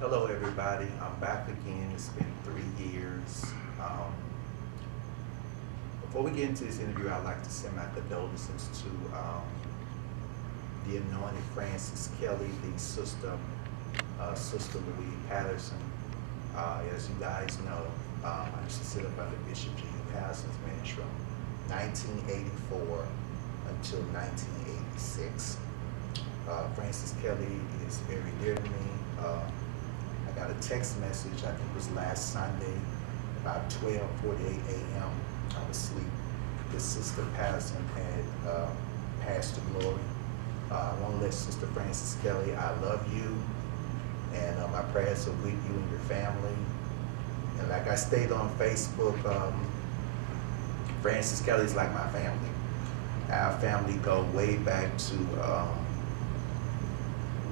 Hello, everybody. I'm back again. It's been 3 years. Before we get into this interview, I'd like to send my condolences to the anointed Francis Kelly, the sister Louise Patterson. As you guys know, I used to sit up under Bishop G. Patterson's ministry from 1984 until 1986. Francis Kelly is very dear to me. I got a text message, I think it was last Sunday, about 12:48 a.m. I was asleep. This Sister Patterson had passed to glory. I want to let Sister Francis Kelly, I love you, and my prayers are with you and your family. And like I stated on Facebook, Francis Kelly is like my family. Our family go way back to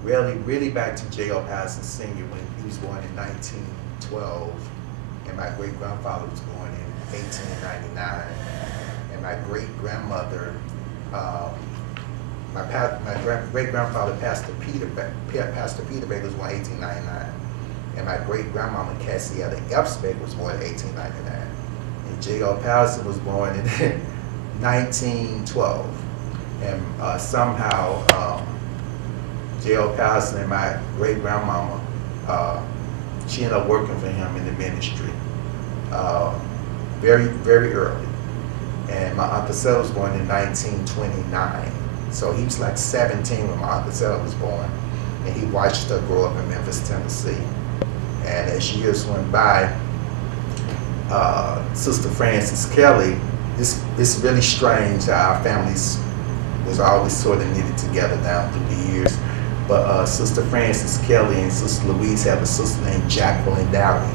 really back to J.O. Patterson Sr. when he was born in 1912, and my great-grandfather was born in 1899, and my great-grandmother, my great-grandfather, Pastor Peter Baker, was born in 1899, and my great-grandmama, Cassietta Epsbeck, was born in 1899, and J.O. Patterson was born in 1912, and somehow J.O. Patterson and my great-grandmama, she ended up working for him in the ministry very early. And my Uncle Seth was born in 1929. So he was like 17 when my Uncle Seth was born. And he watched her grow up in Memphis, Tennessee. And as years went by, Sister Francis Kelly, it's really strange how our families was always sort of knitted together down through the years. But Sister Francis Kelly and Sister Louise have a sister named Jacqueline Downey.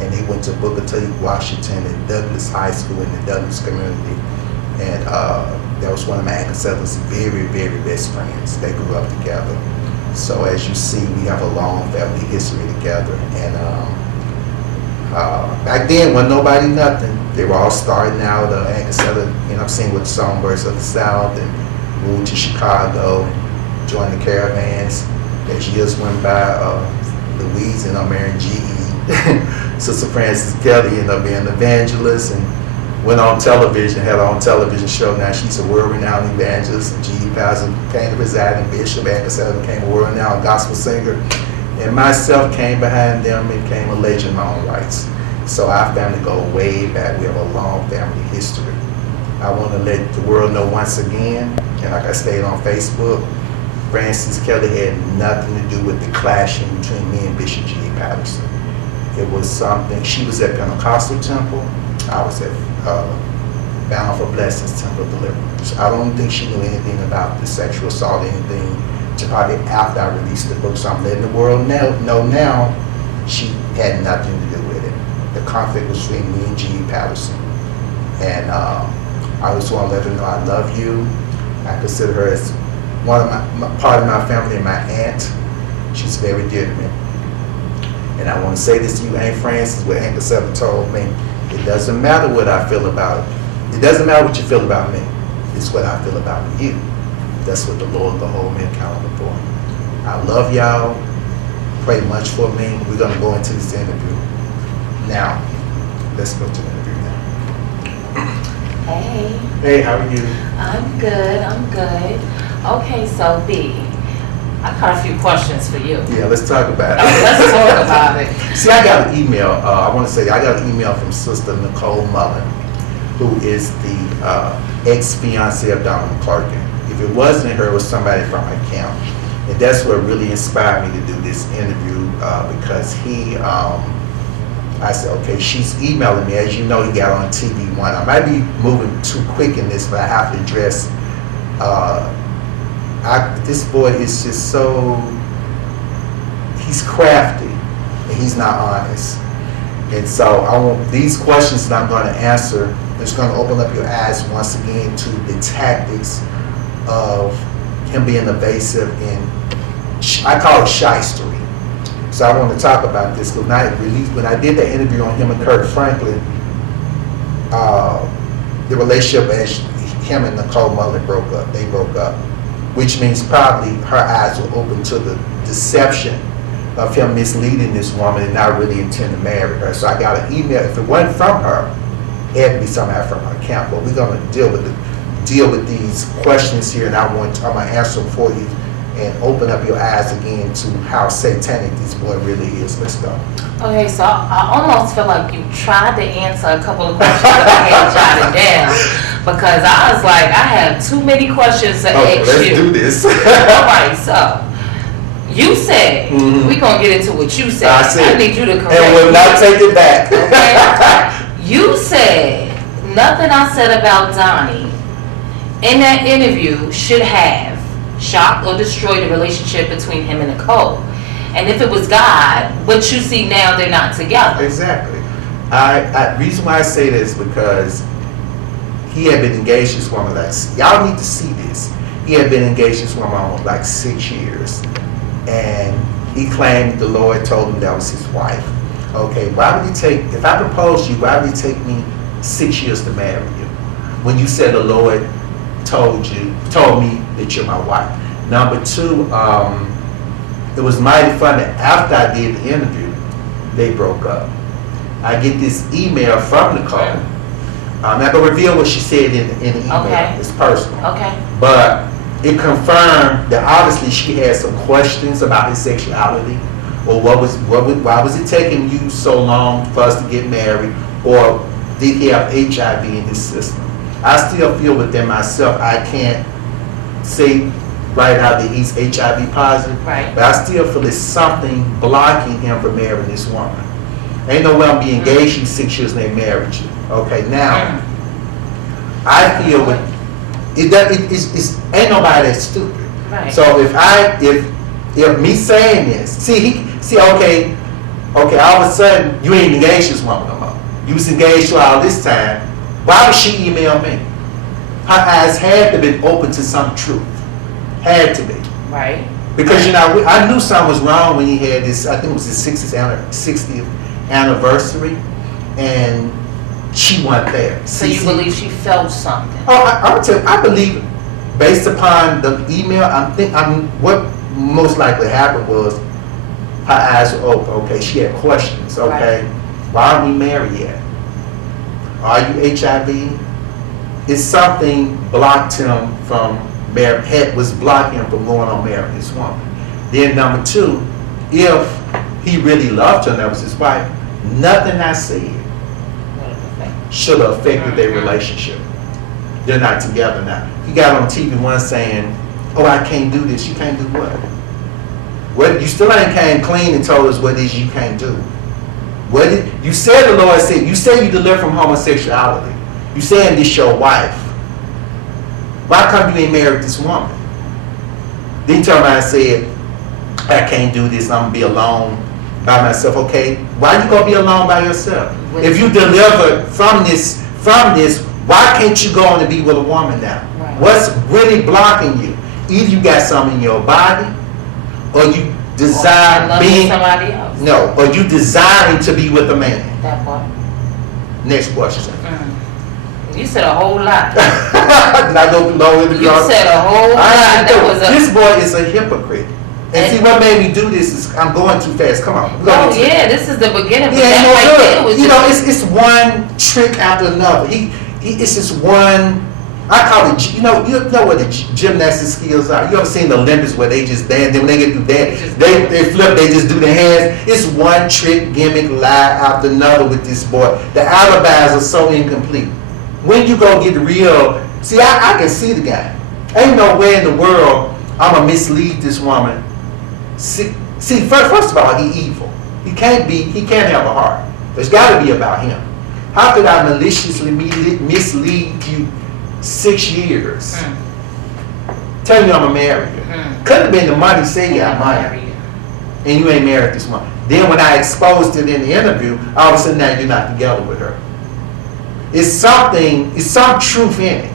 And they went to Booker T. Washington and Douglas High School in the Douglas community. And that was one of my Uncle Seth's very best friends. They grew up together. So as you see, we have a long family history together. And back then, when nobody nothing, they were all starting out. Uncle Seth, singing with the Songbirds of the South, and moved to Chicago. Joined the caravans. As years went by, Louise ended up marrying G.E. Sister Francis Kelly ended up being an evangelist and went on television, had her own television show. Now she's a world-renowned evangelist, and G.E. Patterson came to reside in Bishop. Angus became a world-renowned gospel singer. And myself came behind them and became a legend in my own rights. So our family go way back. We have a long family history. I want to let the world know once again, and like I stated on Facebook, Francis Kelly had nothing to do with the clashing between me and Bishop G. Patterson. It was something, she was at Pentecostal Temple, I was at Bound for Blessings Temple of Deliverance. I don't think she knew anything about the sexual assault or anything until probably after I released the book. So I'm letting the world know now she had nothing to do with it. The conflict was between me and G. Patterson. And I just want to let her know I love you. I consider her as one of my part of my family, and my aunt. She's very dear to me. And I want to say this to you, Aunt Francis, what Uncle Seth told me. It doesn't matter what I feel about it. It doesn't matter what you feel about me. It's what I feel about you. That's what the Lord will hold me accountable for. I love y'all. Pray much for me. We're going to go into this interview. Now, let's go to the interview now. Hey. Hey, how are you? I'm good. Okay, so B, I got a few questions for you. Yeah, let's talk about it. Let's talk about it. See, I got an email. I want to say I got an email from Sister Nicole Mullen, who is the ex-fiancée of Donnie McClurkin. If it wasn't her, it was somebody from her camp. And that's what really inspired me to do this interview because I said, okay, she's emailing me. As you know, he got on TV One. I might be moving too quick in this, but I have to address this boy is just so, he's crafty and he's not honest. And so I want these questions that I'm going to answer, it's going to open up your eyes once again to the tactics of him being evasive and I call it shystery. So I want to talk about this because when I did the interview on him and Kurt Franklin, the relationship as him and Nicole Mullen broke up. They broke up, which means probably her eyes were open to the deception of him misleading this woman and not really intend to marry her. So I got an email. If it wasn't from her, it had to be somehow from her account. But we're going to deal with these questions here, and I'm going to answer them for you and open up your eyes again to how satanic this boy really is. Let's go. Okay, so I almost feel like you tried to answer a couple of questions that I had jotted down, because I was like, I have too many questions to ask let's you. do this. All right, so you said, we're going to get into what you said. I need you to correct and we'll me. not take it back. Okay? You said nothing I said about Donnie in that interview should have shocked or destroyed the relationship between him and Nicole. And if it was God, what you see now, they're not together. Exactly. Reason why I say this is because he had been engaged to this woman, like, y'all need to see this. He had been engaged to this woman almost like 6 years. And he claimed the Lord told him that was his wife. Okay, why would if I proposed you, why would it take me 6 years to marry you? When you said the Lord told me that you're my wife. Number two, it was mighty funny. After I did the interview, they broke up. I get this email from Nicole. I'm not going to reveal what she said in the email. Okay. It's personal. Okay. But it confirmed that obviously she had some questions about his sexuality, or why was it taking you so long for us to get married, or did he have HIV in his system? I still feel within myself, I can't say right now that he's HIV positive, right, but I still feel there's something blocking him from marrying this woman. Ain't no way I'm being engaged in 6 years and they married you. Okay, now I feel it's ain't nobody that's stupid. right. So if me saying this, okay, all of a sudden you ain't engaged to this woman no more. You was engaged to her all this time. Why would she email me? Her eyes had to be open to some truth. Had to be. Right. Because, I knew something was wrong when he had this, I think it was his 60th anniversary, and she wasn't there. So you believe she felt something? Oh, I'm going to tell you, I believe, based upon the email, what most likely happened was her eyes were open. Okay, she had questions. Okay, right. Why aren't we married yet? Are you HIV? It's something blocked him from was blocking him from going on marrying this woman. Then number two, if he really loved her and that was his wife, nothing I said should have affected their relationship. They're not together now. He got on TV once saying, "Oh, I can't do this." You can't do what? What? You still ain't came clean and told us what it is you can't do. What you said? The Lord said you say you deliver from homosexuality. You saying this your wife. Why come you ain't married this woman? Then he turned around and said, "I can't do this. I'm gonna be alone by myself." Okay, why you gonna be alone by yourself? If you delivered from this, why can't you go on to be with a woman now? Right. What's really blocking you? Either you got something in your body, or you desire being somebody else. No, or you desiring to be with a man. That part. Next question. You said a whole lot. Did I go low in the You said a whole lot. This boy is a hypocrite. And see, what made me do this is I'm going too fast. Come on. This is the beginning. Yeah, it's one trick after another. It's just one. I call it. You know what the gymnastic skills are. You ever seen the Olympics where they just dance? Then when they get through that, they flip. They just do their hands. It's one trick, gimmick, lie after another with this boy. The alibis are so incomplete. When you go get the real, see, I can see the guy. Ain't no way in the world I'm gonna mislead this woman. See, first of all, he evil. He can't have a heart. There's got to be about him. How could I maliciously mislead you 6 years? Tell you I'm gonna marry you. Could have been the money saying I'm married you, and you ain't married this woman. Then when I exposed it in the interview, all of a sudden now you're not together with her. It's some truth in it.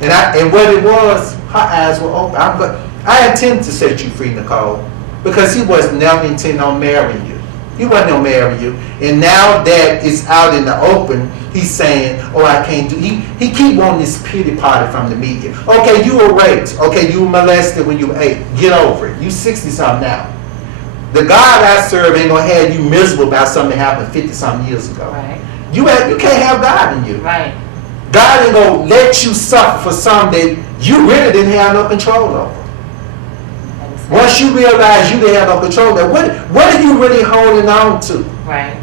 And what it was, her eyes were open. I intended to set you free, Nicole, because he was never intending on marrying you. He wasn't going to marry you. And now that it's out in the open, he's saying, "Oh, I can't do." He keep wanting this pity party from the media. Okay, you were raped. Okay, you were molested when you were 8. Get over it. You 60-something now. The God I serve ain't gonna have you miserable about something that happened 50-something years ago. Right. You can't have God in you. Right. God ain't gonna let you suffer for something that you really didn't have no control over. Once you realize you didn't have no control over, what are you really holding on to? Right.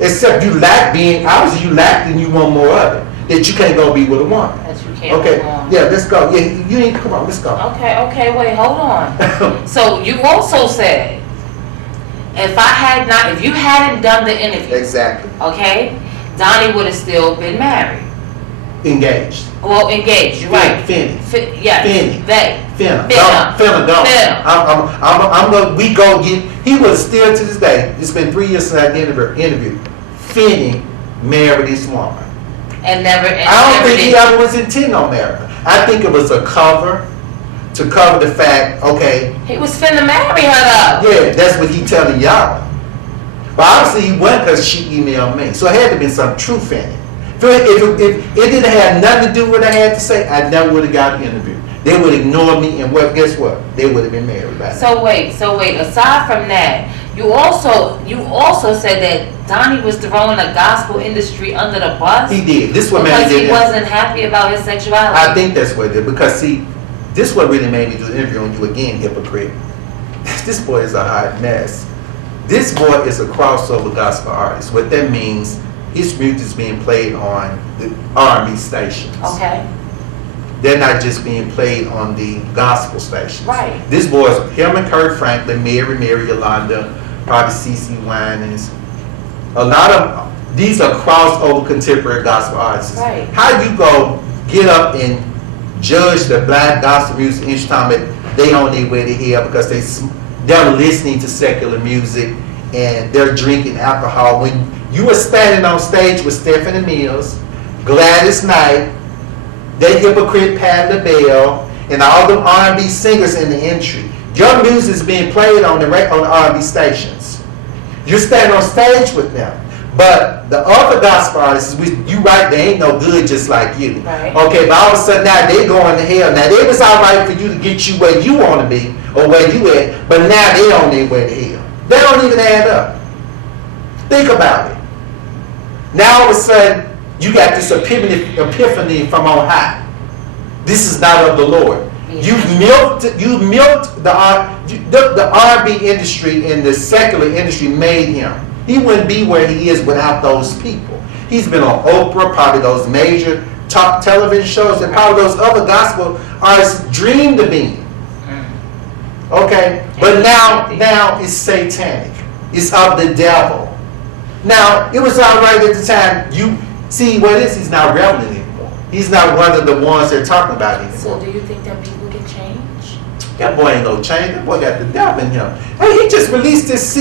Except you lack being, obviously you lack and you want more of it. That you can't go be with a woman. That you can't Okay, move on. yeah, let's go. Yeah, you need to come on, let's go. Okay, wait, hold on. So you also said, if you hadn't done the interview, Exactly. okay, Donnie would have still been married. Engaged. Well, engaged, you're right. Finna. Yes, Finna. they. Finna. Finna. We go get, he was still to this day, it's been 3 years since I did the interview, Finna married this woman. And never. I don't think he ever was intending on marrying her. I think it was a cover to cover the fact, okay. He was finna marry her though. Yeah, that's what he telling y'all. But obviously he wasn't because she emailed me. So it had to be some truth in it. If it didn't have nothing to do with what I had to say, I never would have got the interview. They would ignore me and guess what? They would have been married by now. So wait, aside from that, you also said that Donnie was throwing the gospel industry under the bus. He did. This what made because me he wasn't happy about his sexuality. I think that's what it did. Because see, this what really made me do the interview on you again, hypocrite. This boy is a hot mess. This boy is a crossover gospel artist. What that means, his music is being played on the R&B stations. Okay. They're not just being played on the gospel stations. Right. This boy's him and Kurt Franklin, Mary Yolanda, probably CeCe Winans. A lot of these are crossover contemporary gospel artists. Right. How you go get up and judge the black gospel music instrument? They on their way to hell because they're listening to secular music and they're drinking alcohol. When you were standing on stage with Stephanie Mills, Gladys Knight, that hypocrite Pat LaBelle, and all them R&B singers in the entry. Your music is being played on the R&B stations. You're standing on stage with them. But the other gospel artists, you right, they ain't no good just like you. Right. Okay, but all of a sudden now they going to hell. Now it was all right for you to get you where you want to be or where you at, but now they on their way to hell. They don't even add up. Think about it. Now all of a sudden you got this epiphany from on high. This is not of the Lord. You milked the R&B industry and the secular industry made him. He wouldn't be where he is without those people. He's been on Oprah, probably those major top television shows, and probably those other gospel artists dreamed of being. Okay, but now it's satanic. It's of the devil. Now it was all right at the time. You see what it is? He's not relevant anymore. He's not one of the ones they're talking about anymore. So do you think that people can change? That boy ain't no change. That boy got the devil in him. Hey, he just released this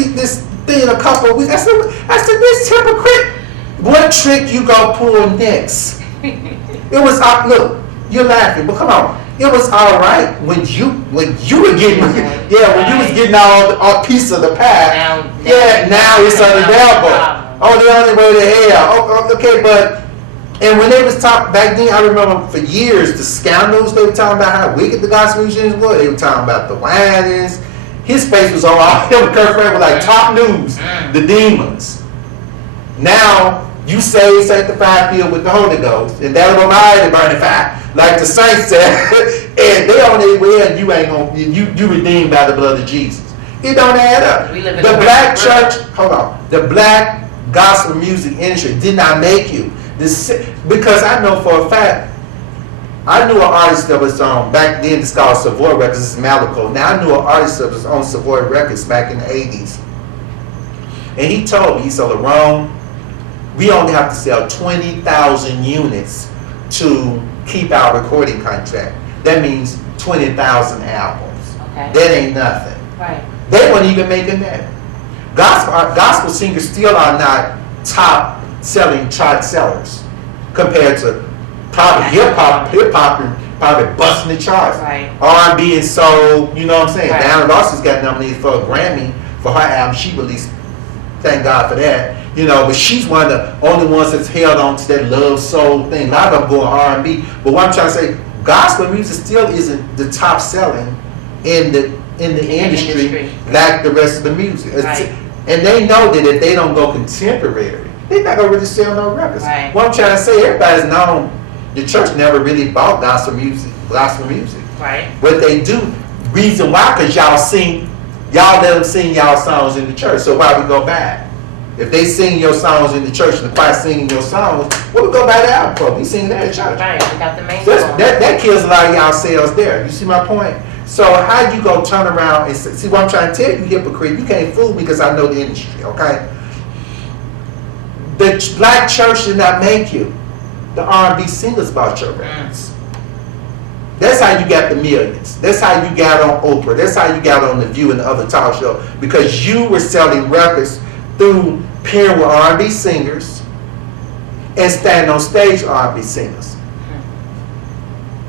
thing in a couple of weeks. I said, this hypocrite. What trick you gonna pull next? It was look, you're laughing, but come on. It was all right when you were getting when you was getting all piece of the pie. Now it's on the devil. Oh, the only way to hell. Oh, okay, but and when they was talking back then, I remember for years the scandals they were talking about how wicked the gospel musicians were. They were talking about the whinings. His face was on all him. Kurt Franklin was like top news. The demons. Now you say sanctified, filled with the Holy Ghost, and that of my burning fire, like the saints said, and they on their way, and you ain't gonna you redeemed by the blood of Jesus. It don't add up. The black church, the black gospel music industry did not make you. Because I know for a fact, I knew an artist that was on, back then it's called Savoy Records, this is Malachi. Now I knew an artist that was on Savoy Records back in the 80s. And he told me, he said, Lerone, we only have to sell 20,000 units to keep our recording contract. That means 20,000 albums. Okay. That ain't nothing. Right. They weren't even making that. Gospel singers still are not top selling chart sellers compared to probably hip hop probably busting the charts. Right. R&B and soul, you know what I'm saying? Right. Diana Ross has got nominated for a Grammy for her album she released. Thank God for that. You know, but she's one of the only ones that's held on to that love soul thing. A lot of them going R&B. But what I'm trying to say, gospel music still isn't the top selling in in the industry industry. like the rest of the music. Right. And they know that if they don't go contemporary, they're not gonna really sell no records. Right. What I'm trying to say, everybody's known the church never really bought gospel music. Right. What they do, reason why, because y'all let them sing y'all songs in the church. So why we go back? If they sing your songs in the church and the choir singing your songs, what we go by the album for? We sing that at church. Right. We got the main So song. that kills a lot of y'all sales there. You see my point? So how you go turn around and see what I'm trying to tell you, hypocrite? You can't fool me because I know the industry, okay? The black church did not make you. The R&B singers bought your records. That's how you got the millions. That's how you got on Oprah. That's how you got on The View and the other talk show, because you were selling records through pairing with R&B singers and standing on stage R&B singers.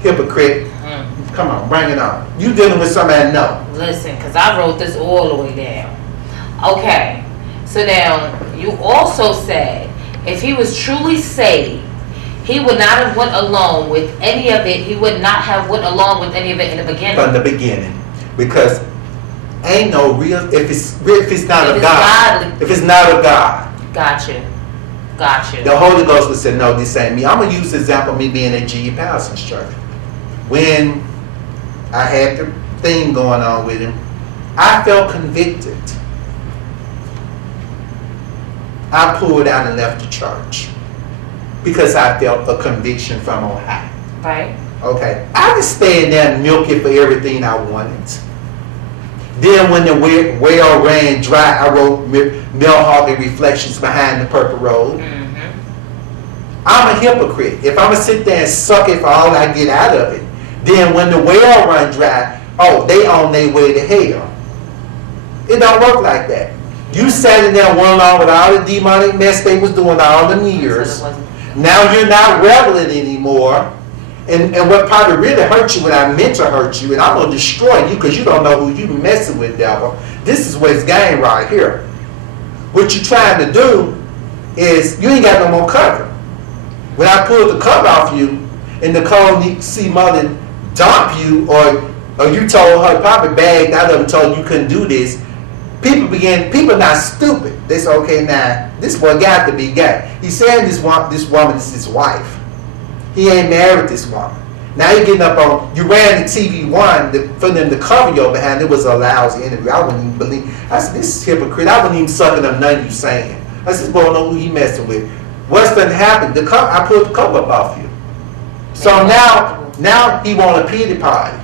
Hypocrite. Come on, bring it on. You dealing with somebody no. Listen, because I wrote this all the way down. Okay, so now you also said if he was truly saved, he would not have went along with any of it. He would not have went along with any of it in the beginning. From the beginning, because ain't no real if it's not If of it's God. godly. If it's not of God, Gotcha. the Holy Ghost would say, no, this ain't me. I'm gonna use the example of me being at G.E. Patterson's church. When I had the thing going on with him, I felt convicted. I pulled out and left the church because I felt a conviction from on high. Right. Okay, I was staying there and milk it for everything I wanted. Then when the well ran dry, I wrote Malehogany Reflections Behind the Purple Robe. I'm a hypocrite. If I'm going to sit there and suck it for all I get out of it, then when the well run dry, oh, they on their way to hell. It don't work like that. You sat in there one along with all the demonic mess they was doing all them years. Now you're not reveling anymore. And what probably really hurt you when I meant to hurt you, and I'm going to destroy you because you don't know who you messing with, devil. This is what's game right here. What you're trying to do is you ain't got no more cover. When I pulled the cover off you and Nicole see Mullen dump you, or you told her, probably bagged out of and told you couldn't do this, people not stupid. They say, okay, now, this boy got to be gay. He's saying this woman is his wife. He ain't married this woman. Now you getting up on, you ran the TV one for them to cover your behind. It was a lousy interview. I wouldn't even believe. I said, this is hypocrite. I wouldn't even sucking up nothing you saying. I said, boy, know who he messing with. What's done happened? I pulled the cover up off you. So now he want a pity party.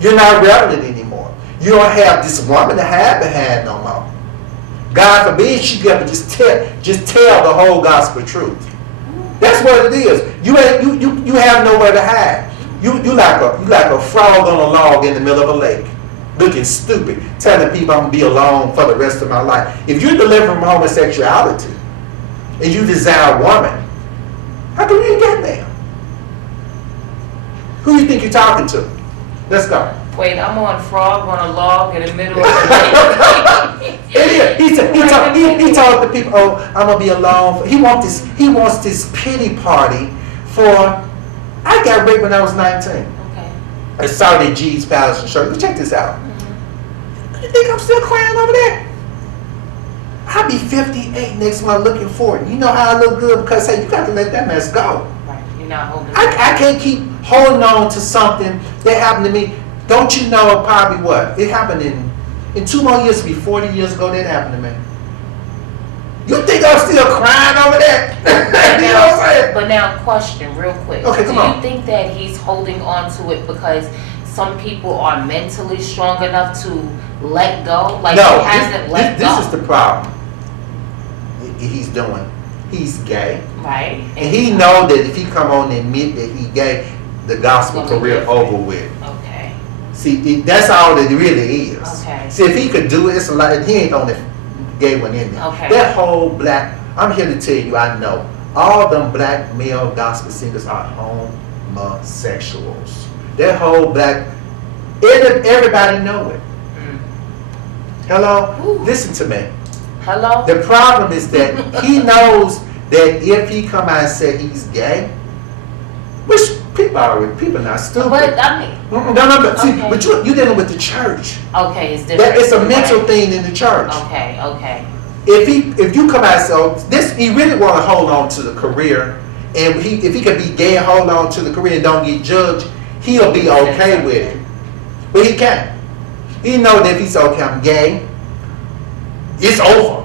You're not reveling anymore. You don't have this woman to hide behind no more. God forbid she get to just tell the whole gospel truth. That's what it is. You have nowhere to hide. You like a frog on a log in the middle of a lake, looking stupid, telling people I'm gonna be alone for the rest of my life. If you're delivering from homosexuality and you desire a woman, how come you ain't get there? Who you think you're talking to? Let's go. Wait, I'm on frog on a log in the middle of the lake. He told the people, oh, I'm gonna be alone. He wants this pity party for. I got raped when I was 19. Okay. I saw the G's Palace and Church. Check this out. You think I'm still crying over that? I'll be 58 next month looking forward. You know how I look good because hey, you got to let that mess go. Right. You're not holding. I can't keep holding on to something that happened to me. Don't you know probably what? It happened in 2 more years, be 40 years ago that happened to me. You think I'm still crying over that? You know what I'm saying? But now, question real quick. Okay, come on. Do you think that he's holding on to it because some people are mentally strong enough to let go? Like No, he hasn't let this go. is the problem he's doing. He's gay. Right. And he know that if he come on and admit that he gay, the gospel It's gonna be career different. over with. Okay. See, that's all that it really is. Okay. See, if he could do it, it's a lot. He ain't on the gay one in there. Okay. That whole black, I'm here to tell you, I know, all them black male gospel singers are homosexuals. That whole black, everybody know it. Hello? Ooh. Listen to me. Hello? The problem is that he knows that if he come out and say he's gay, which People not stupid. But I mean, No, but see, Okay. but you dealing with the church. okay, it's different. That it's a mental Right. thing in the church. Okay. If you come out, so this, he really want to hold on to the career, and if he can be gay and hold on to the career and don't get judged, he'll be okay with it. But he can't. He know that if he's okay, I'm gay, it's over.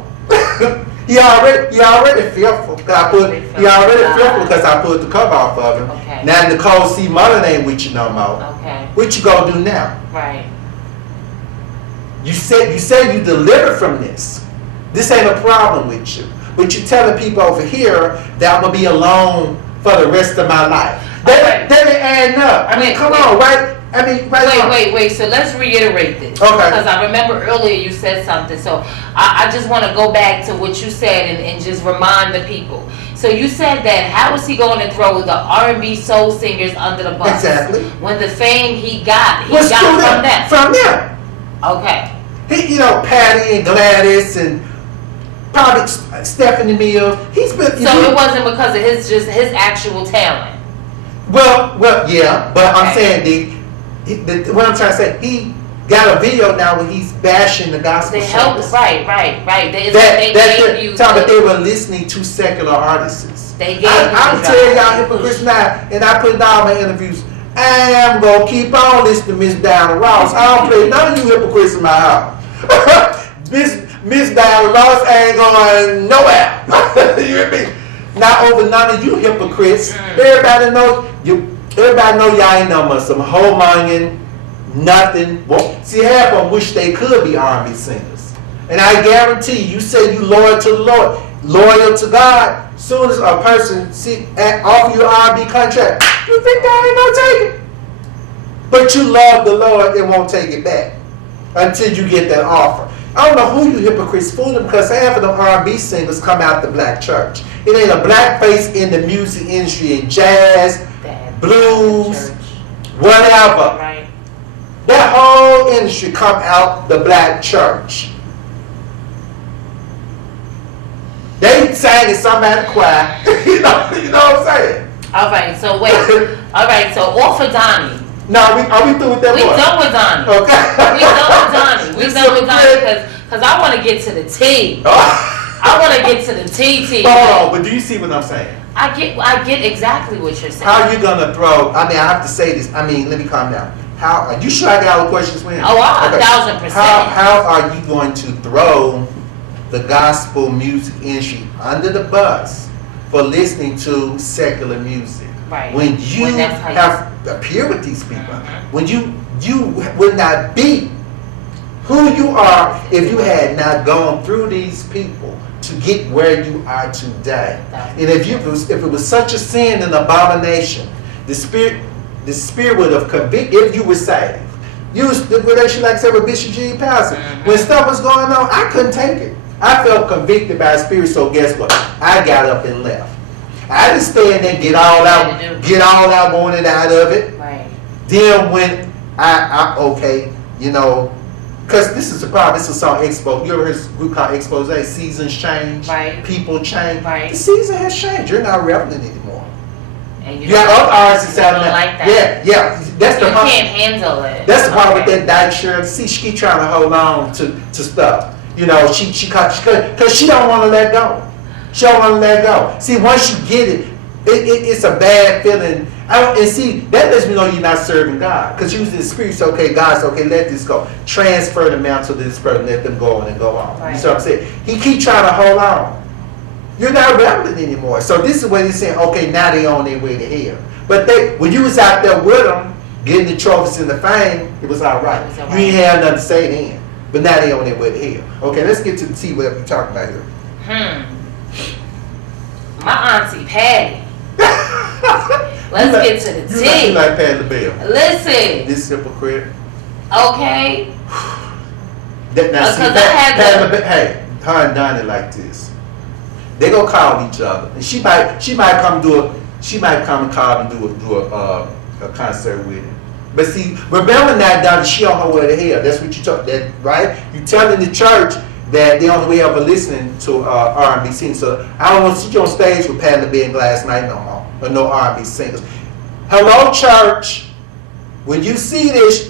he already fearful. He already fearful because I put the cover off of him. Okay. Now Nicole C. Mullen ain't with you no more. Okay. What you gonna do now? Right. You said you delivered from this. This ain't a problem with you. But you telling people over here that I'm gonna be alone for the rest of my life. That ain't adding up. I mean, come on, right? I mean, right. Wait. So let's reiterate this. Okay. Because I remember earlier you said something. So I just want to go back to what you said and just remind the people. So you said that how is he going to throw the R&B soul singers under the bus? Exactly. When the fame he got Was from them. From them. Okay. He, Patty and Gladys and probably Stephanie Mills. He's been. So it wasn't because of his actual talent. Well, yeah, but I'm Okay. saying what I'm trying to say, he got a video now where he's bashing the gospel They helped, singers. right. They were listening to secular artists. They gave I'm telling y'all hypocrites now, and I put it all in my interviews. I am gonna keep on listening to Miss Diana Ross. I don't play none of you hypocrites in my house. Miss Diana Ross ain't going nowhere. You hear me? Not over none of you hypocrites. Everybody know y'all ain't no more some homonging, nothing. Well, see, half of them wish they could be R&B singers. And I guarantee you say you loyal to the Lord, loyal to God. Soon as a person offer you an R&B contract, you think they ain't gonna take it. But you love the Lord and won't take it back until you get that offer. I don't know who you hypocrites fooling because half of them R&B singers come out the black church. It ain't a black face in the music industry, in jazz, blues, whatever. Right. That whole industry come out the black church. They sang in somebody's choir. you know what I'm saying? All right. So wait. All right. So off of Donnie. No, are we through with that We one? done with Donnie. Okay. We done with Donnie because I want to get to the T. I want to get to the T. Hold on, but do you see what I'm saying? I get exactly what you're saying. How you gonna throw? I mean, I have to say this. I mean, let me calm down. How are you sure I got all the questions for him? Oh, Okay. 1,000%. How are you going to throw the gospel music industry under the bus for listening to secular music? Right. When you that's how have appeared with these people, Mhm. when you would not be who you are if you had not gone through these people to get where you are today. And if it was such a sin and abomination, the spirit would have convicted if you were saved. You was the relation like I said with Bishop G. Pastor. When stuff was going on, I couldn't take it. I felt convicted by the spirit, so guess what? I got up and left. I didn't stand there and get all out going it out of it. Right. Then when I because this is the problem. This is a song Expo. You ever heard a group called Expose? Seasons change. Right. People change. Right. The season has changed. You're not relevant anymore. And You got other artists out don't there. like that. Yeah. That's You the problem. can't handle it. That's the problem Okay. with that dyke shirt. See, she keep trying to hold on to stuff. She because she don't want to let go. She don't want to let go. See, once you get it, it's a bad feeling. And see, that lets me know you're not serving God. Because usually the spirit's okay, God's okay, let this go. Transfer the mantle to this person, let them go on and go on. Right. You see what I'm saying? He keep trying to hold on. You're not relevant anymore. So this is what he's saying, okay, now they on their way to hell. But when you was out there with them, getting the trophies and the fame, it was all right. You ain't have nothing to say then. But now they on their way to hell. Okay, let's get to the T, whatever you're talking about here. My auntie Patty. Let's get to the T. You like Patty LaBelle. Listen. This hypocrite. Okay. Hey, her and Donnie like this. They gonna call each other, and she might come and call and do a concert with him. But see, remember now, Donnie, she on her way to hell. That's what you talk. That right? You telling the church that they on the way ever listening to R&B singers. So I don't want to see you on stage with Patty LaBelle and Glass Night no more, or no R&B singers. Hello, church. When you see this,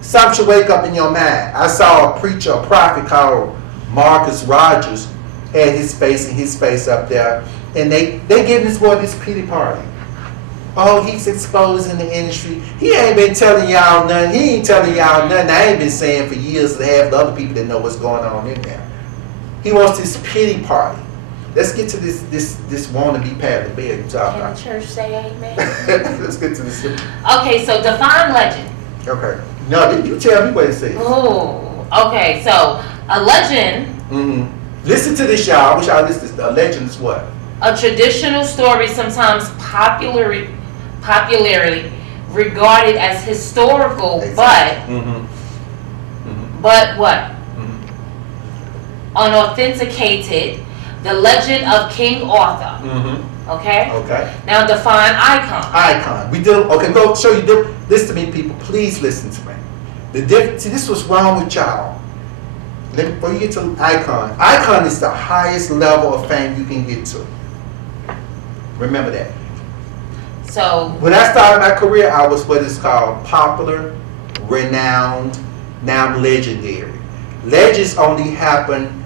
something should wake up in your mind. I saw a preacher, a prophet called Marcus Rogers, had his face up there, and they giving this boy this pity party. Oh, he's exposing the industry. He ain't been telling y'all nothing. He ain't telling y'all nothing. I ain't been saying for years to have the other people that know what's going on in there. He wants this pity party. Let's get to this wannabe part of the bed you talk about. Can the church say amen? Let's get to this. Okay, so define legend. Okay. No, you tell me what it says. Oh, okay. So a legend. Mm-hmm. Listen to this, y'all. I wish I listened to this. A legend is what? A traditional story, sometimes popularly regarded as historical, exactly. but what? Mm-hmm. Unauthenticated. The legend of King Arthur. Mm-hmm. Okay? Okay. Now define icon. Icon. We do. Okay, go show you. Listen to me, people. Please listen to me. See, this was wrong with y'all. Before you get to icon, icon is the highest level of fame you can get to. Remember that. So when I started my career, I was what is called popular, renowned, now I'm legendary. Legends only happen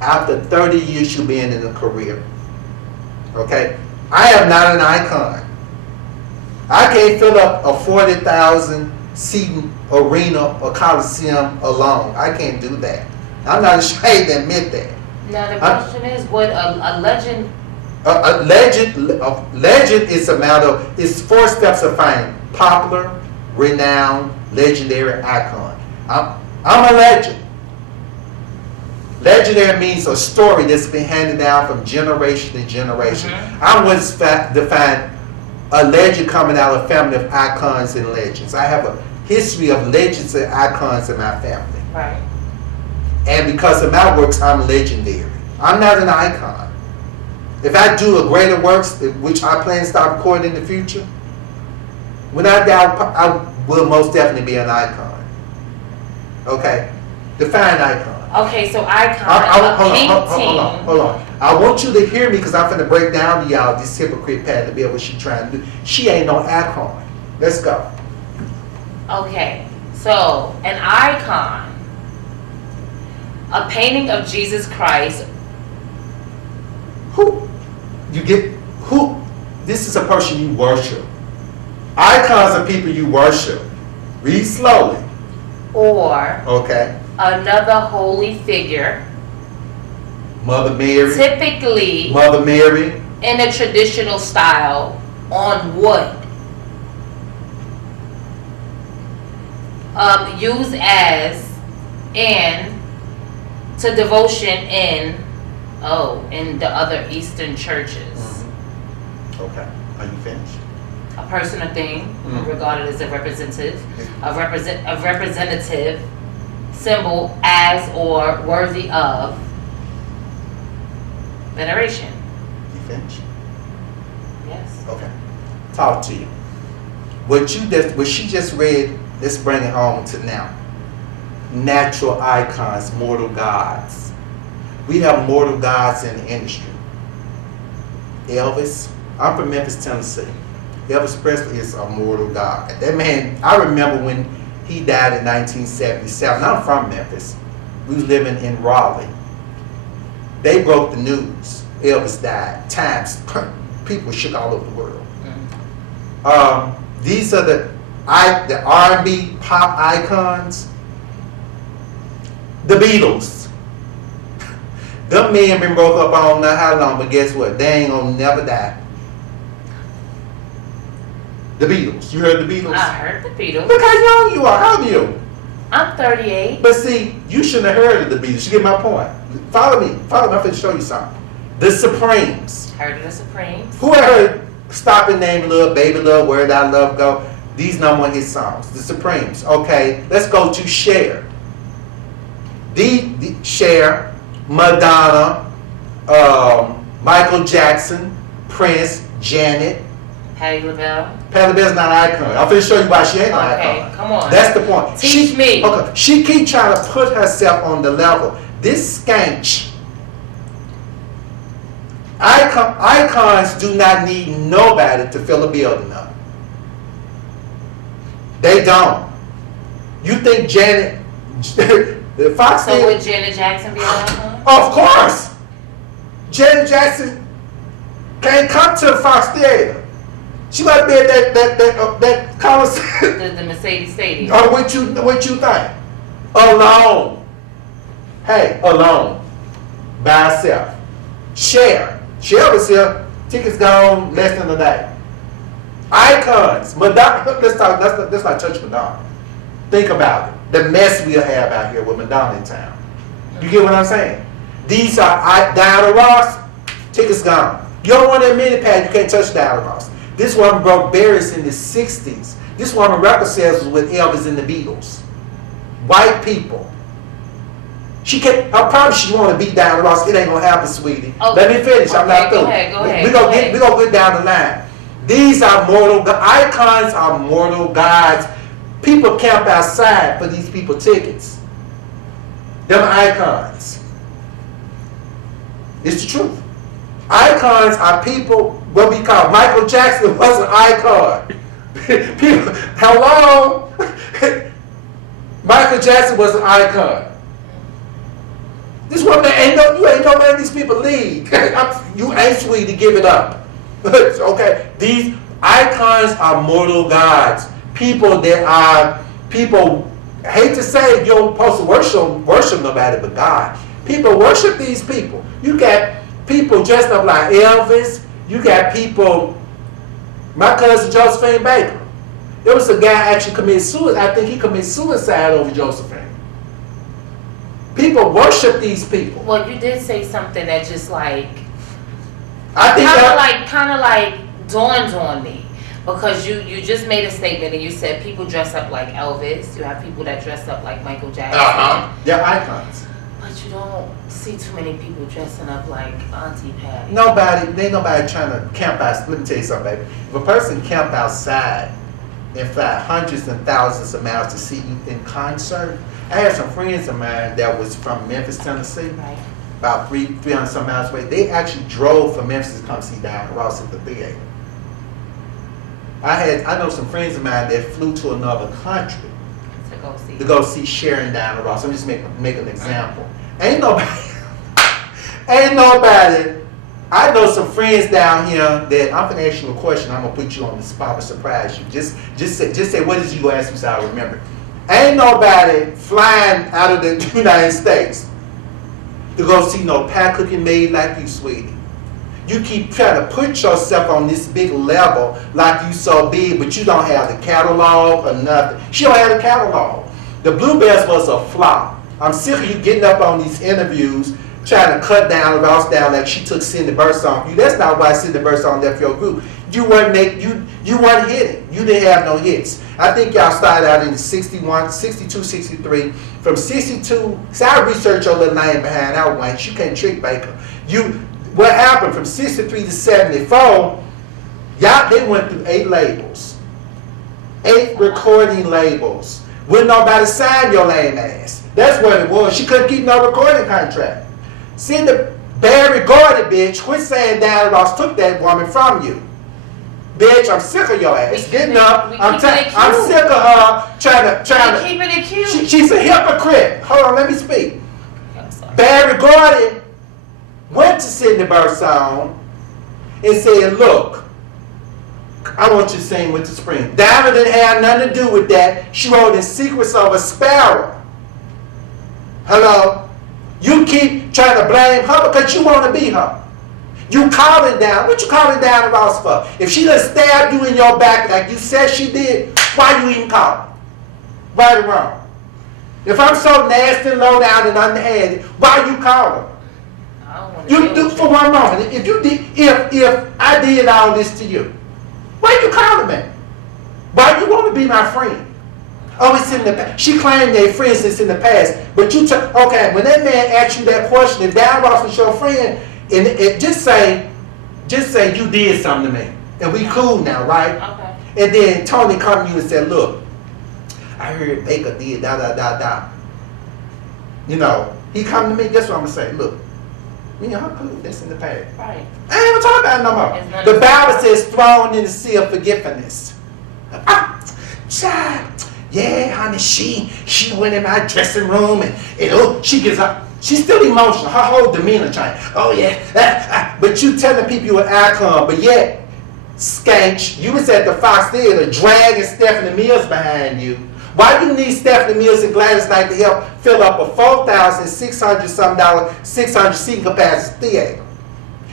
after 30 years you being in a career. Okay? I am not an icon. I can't fill up a 40,000 seating arena or coliseum alone. I can't do that. I'm not ashamed to admit that. now the question is, would a legend? A legend is a matter of, it's 4 steps of fame: popular, renowned, legendary, icon. I'm a legend. Legendary means a story that's been handed down from generation to generation. Mm-hmm. I would define a legend coming out of a family of icons and legends. I have a history of legends and icons in my family. Right. And because of my works, I'm legendary. I'm not an icon. If I do a greater works, which I plan to start recording in the future, when I die, I will most definitely be an icon. Okay? Define icon. Okay, so icon, hold on. I want you to hear me because I'm going to break down to y'all this hypocrite pattern to be what she's trying to do. She ain't no icon. Let's go. Okay, so an icon, a painting of Jesus Christ. Who? This is a person you worship. Icons are people you worship. Read slowly. Or okay. Another holy figure. Mother Mary. Typically Mother Mary. In a traditional style on wood. Used as to devotion in the other Eastern churches. Mm-hmm. Okay. Are you finished? A person or thing regarded as a representative symbol as or worthy of veneration. You finished? Yes. Okay. Talk to you. What she just read, let's bring it home to now. Natural icons, mortal gods. We have mortal gods in the industry. Elvis, I'm from Memphis, Tennessee. Elvis Presley is a mortal god. That man, I remember when he died in 1977. I'm from Memphis. We was living in Raleigh. They broke the news. Elvis died. People shook all over the world. These are the R&B pop icons. The Beatles. Them men been broke up I don't know how long, but guess what? They ain't gonna never die. The Beatles. You heard the Beatles? I heard the Beatles. Look how young you are. How old are you? I'm 38. But see, you shouldn't have heard of the Beatles. You get my point. Follow me. I'm going to show you something. The Supremes. Heard of the Supremes. Who heard Stop and Name Love, Baby Love, Where Thy Love Go? These number 1 hit songs. The Supremes. Okay, let's go to Cher. The Cher, Madonna, Michael Jackson, Prince, Janet. Patti LaBelle. Patti LaBelle's not an icon. I'm going to show you why she ain't an icon. Okay, come on. That's the point. Teach me. Okay, she keep trying to put herself on the level. This skank. Icons do not need nobody to fill a building up. They don't. You think Janet, Fox So did? would Janet Jackson be an icon? Of course. Janet Jackson can't come to the Fox Theater. She might be at that concert. The Mercedes Stadium. Or what you think? Alone. Hey, alone. By herself. Cher was here. Tickets gone less than a day. Icons. Madonna. Let's not touch Madonna. Think about it. The mess we'll have out here with Madonna in town. You get what I'm saying? These are Diana Ross. Tickets gone. You don't want that mini pad. You can't touch Diana Ross. This woman broke barriers in the 60s. This woman record sales was with Elvis and the Beatles. White people. I promise you want to beat Diana Ross. It ain't gonna happen, sweetie. Okay. Let me finish. I'm not through. Go ahead. We gonna get down the line. These are icons are mortal gods. People camp outside for these people tickets. Them icons. It's the truth. Icons are people, what we call Michael Jackson was an icon. People, hello? Michael Jackson was an icon. This woman you ain't no man these people lead. You ain't sweet to give it up. Okay? These icons are mortal gods. People hate to say you don't supposed to worship nobody but God. People worship these people. You got people dressed up like Elvis. You got people, my cousin Josephine Baker. There was a guy actually committed suicide. I think he committed suicide over Josephine. People worship these people. Well, you did say something that just like, I think kind of like dawned on me. Because you just made a statement and you said people dress up like Elvis. You have people that dress up like Michael Jackson. They're icons. But you don't see too many people dressing up like Auntie Patty. Ain't nobody trying to camp out. Let me tell you something, baby. If a person camp outside and fly hundreds and thousands of miles to see you in concert, I had some friends of mine that was from Memphis, Tennessee, right, about 300 some miles away. They actually drove from Memphis to come see Diana Ross at the theater. I know some friends of mine that flew to another country to go see Cher and Diana Ross. I'm just make an example. Ain't nobody. I know some friends down here that I'm gonna ask you a question. I'm gonna put you on the spot and surprise you. Just say what is you gonna ask me so I remember. Ain't nobody flying out of the United States to go see no pie cooking maid like you, sweetie. You keep trying to put yourself on this big level like you so big, but you don't have the catalog or nothing. She don't have the catalog. The Bluebells was a flop. I'm sick of you getting up on these interviews trying to cut down Ross down like she took Cindy Burst off you. That's not why Cindy Burst on left your group. You weren't hitting. You didn't have no hits. I think y'all started out in 61, 62, 63. From 62, see, I researched your little name behind that one. You can't trick Baker. What happened from 63 to 74, they went through 8 labels. 8 recording labels. Wouldn't nobody sign your lame ass. That's what it was. She couldn't keep no recording contract. See, the Barry Gordy bitch, quit saying Diana Ross took that woman from you. Bitch, I'm sick of your ass. Getting up. I'm sick of her trying to keeping it cute. She's a hypocrite. Hold on, let me speak. Barry Gordy went to Cindy Birdsong and said, look, I want you to sing with the spring. Diana didn't have nothing to do with that. She wrote in Secrets of a Sparrow. Hello? You keep trying to blame her because you want to be her. You calling down. What you calling down the Ross for? If she done stabbed you in your back like you said she did, why you even call? Right or wrong? If I'm so nasty, low down, and underhanded, why you calling? You do for one moment. If I did all this to you, why you calling me? Why you want to be my friend? Oh, it's in the past. She claimed they're friends. It's in the past. But you okay? When that man asked you that question, if Diana Ross was your friend, and just say you did something to me, and we cool now, right? Okay. And then Tony come to you and said, look, I heard Baker did da da da da. You know, he come to me. Guess what I'm gonna say? Look. How cool? That's in the past. Right. I ain't even talking about it no more. The Bible says thrown in the sea of forgiveness. Child, yeah, honey, she went in my dressing room and oh, she gets up. She's still emotional. Her whole demeanor changed. Oh yeah, but you telling people you an icon, but yet, skank, you was at the Fox Theater dragging Stephanie Mills behind you. Why you need Stephanie Mills and Gladys Knight to help fill up a $4,600 600 seating capacity theater?